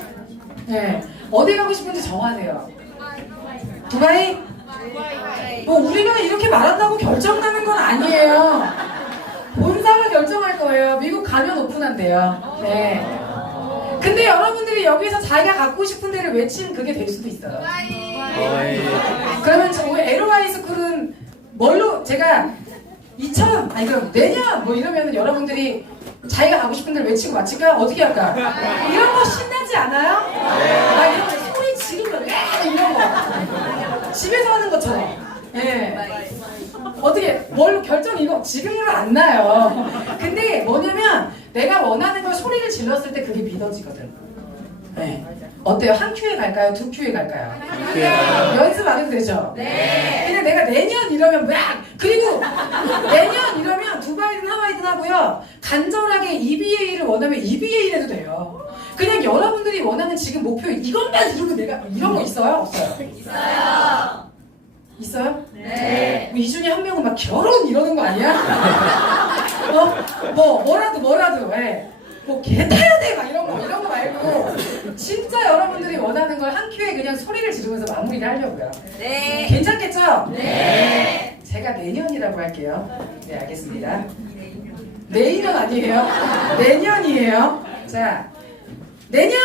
네. 어디 가고 싶은지 정하세요. 두바이? 뭐 우리가 이렇게 말한다고 결정나는 건 아니에요. 본사가 결정할 거예요. 미국 가면 오픈한대요. 네. 근데 여러분들이 여기서 자기가 갖고 싶은 데를 외치면 그게 될 수도 있어요. 그러면 우리 LOI 스쿨은 뭘로 제가 그럼 내년 뭐 이러면 여러분들이 자기가 가고 싶은 데를 외치고 마칠까? 어떻게 할까? 이런 거 신나지 않아요? 나 이런 거 소리 지르면 이런 거 집에서 하는 것처럼. 예. 어떻게 뭘 결정 이거 지금은 안 나요. 근데 뭐냐면 내가 원하는 걸 소리를 질렀을 때 그게 믿어지거든. 네. 어때요? 한 큐에 갈까요? 두 큐에 갈까요? 연습 안 해도 되죠? 네. 근데 내가 내년 이러면 막 그리고 내년 이러면 두바이든 하와이든 하고요. 간절하게 EBA를 원하면 EBA를 해도 돼요. 그냥 여러분들이 원하는 지금 목표 이것만 이루고 내가 이런 거 있어요? 없어요? 있어요. 있어요? 네. 뭐 이중에 한 명은 막 결혼 이러는 거 아니야? 뭐라도 왜? 뭐개 타야 돼 막 이런 거 말고 진짜 여러분들이 원하는 걸 한 큐에 그냥 소리를 지르면서 마무리를 하려고요. 네. 괜찮겠죠? 네. 제가 내년이라고 할게요. 네, 알겠습니다. 내일은 아니에요. 내년이에요. 자, 내년!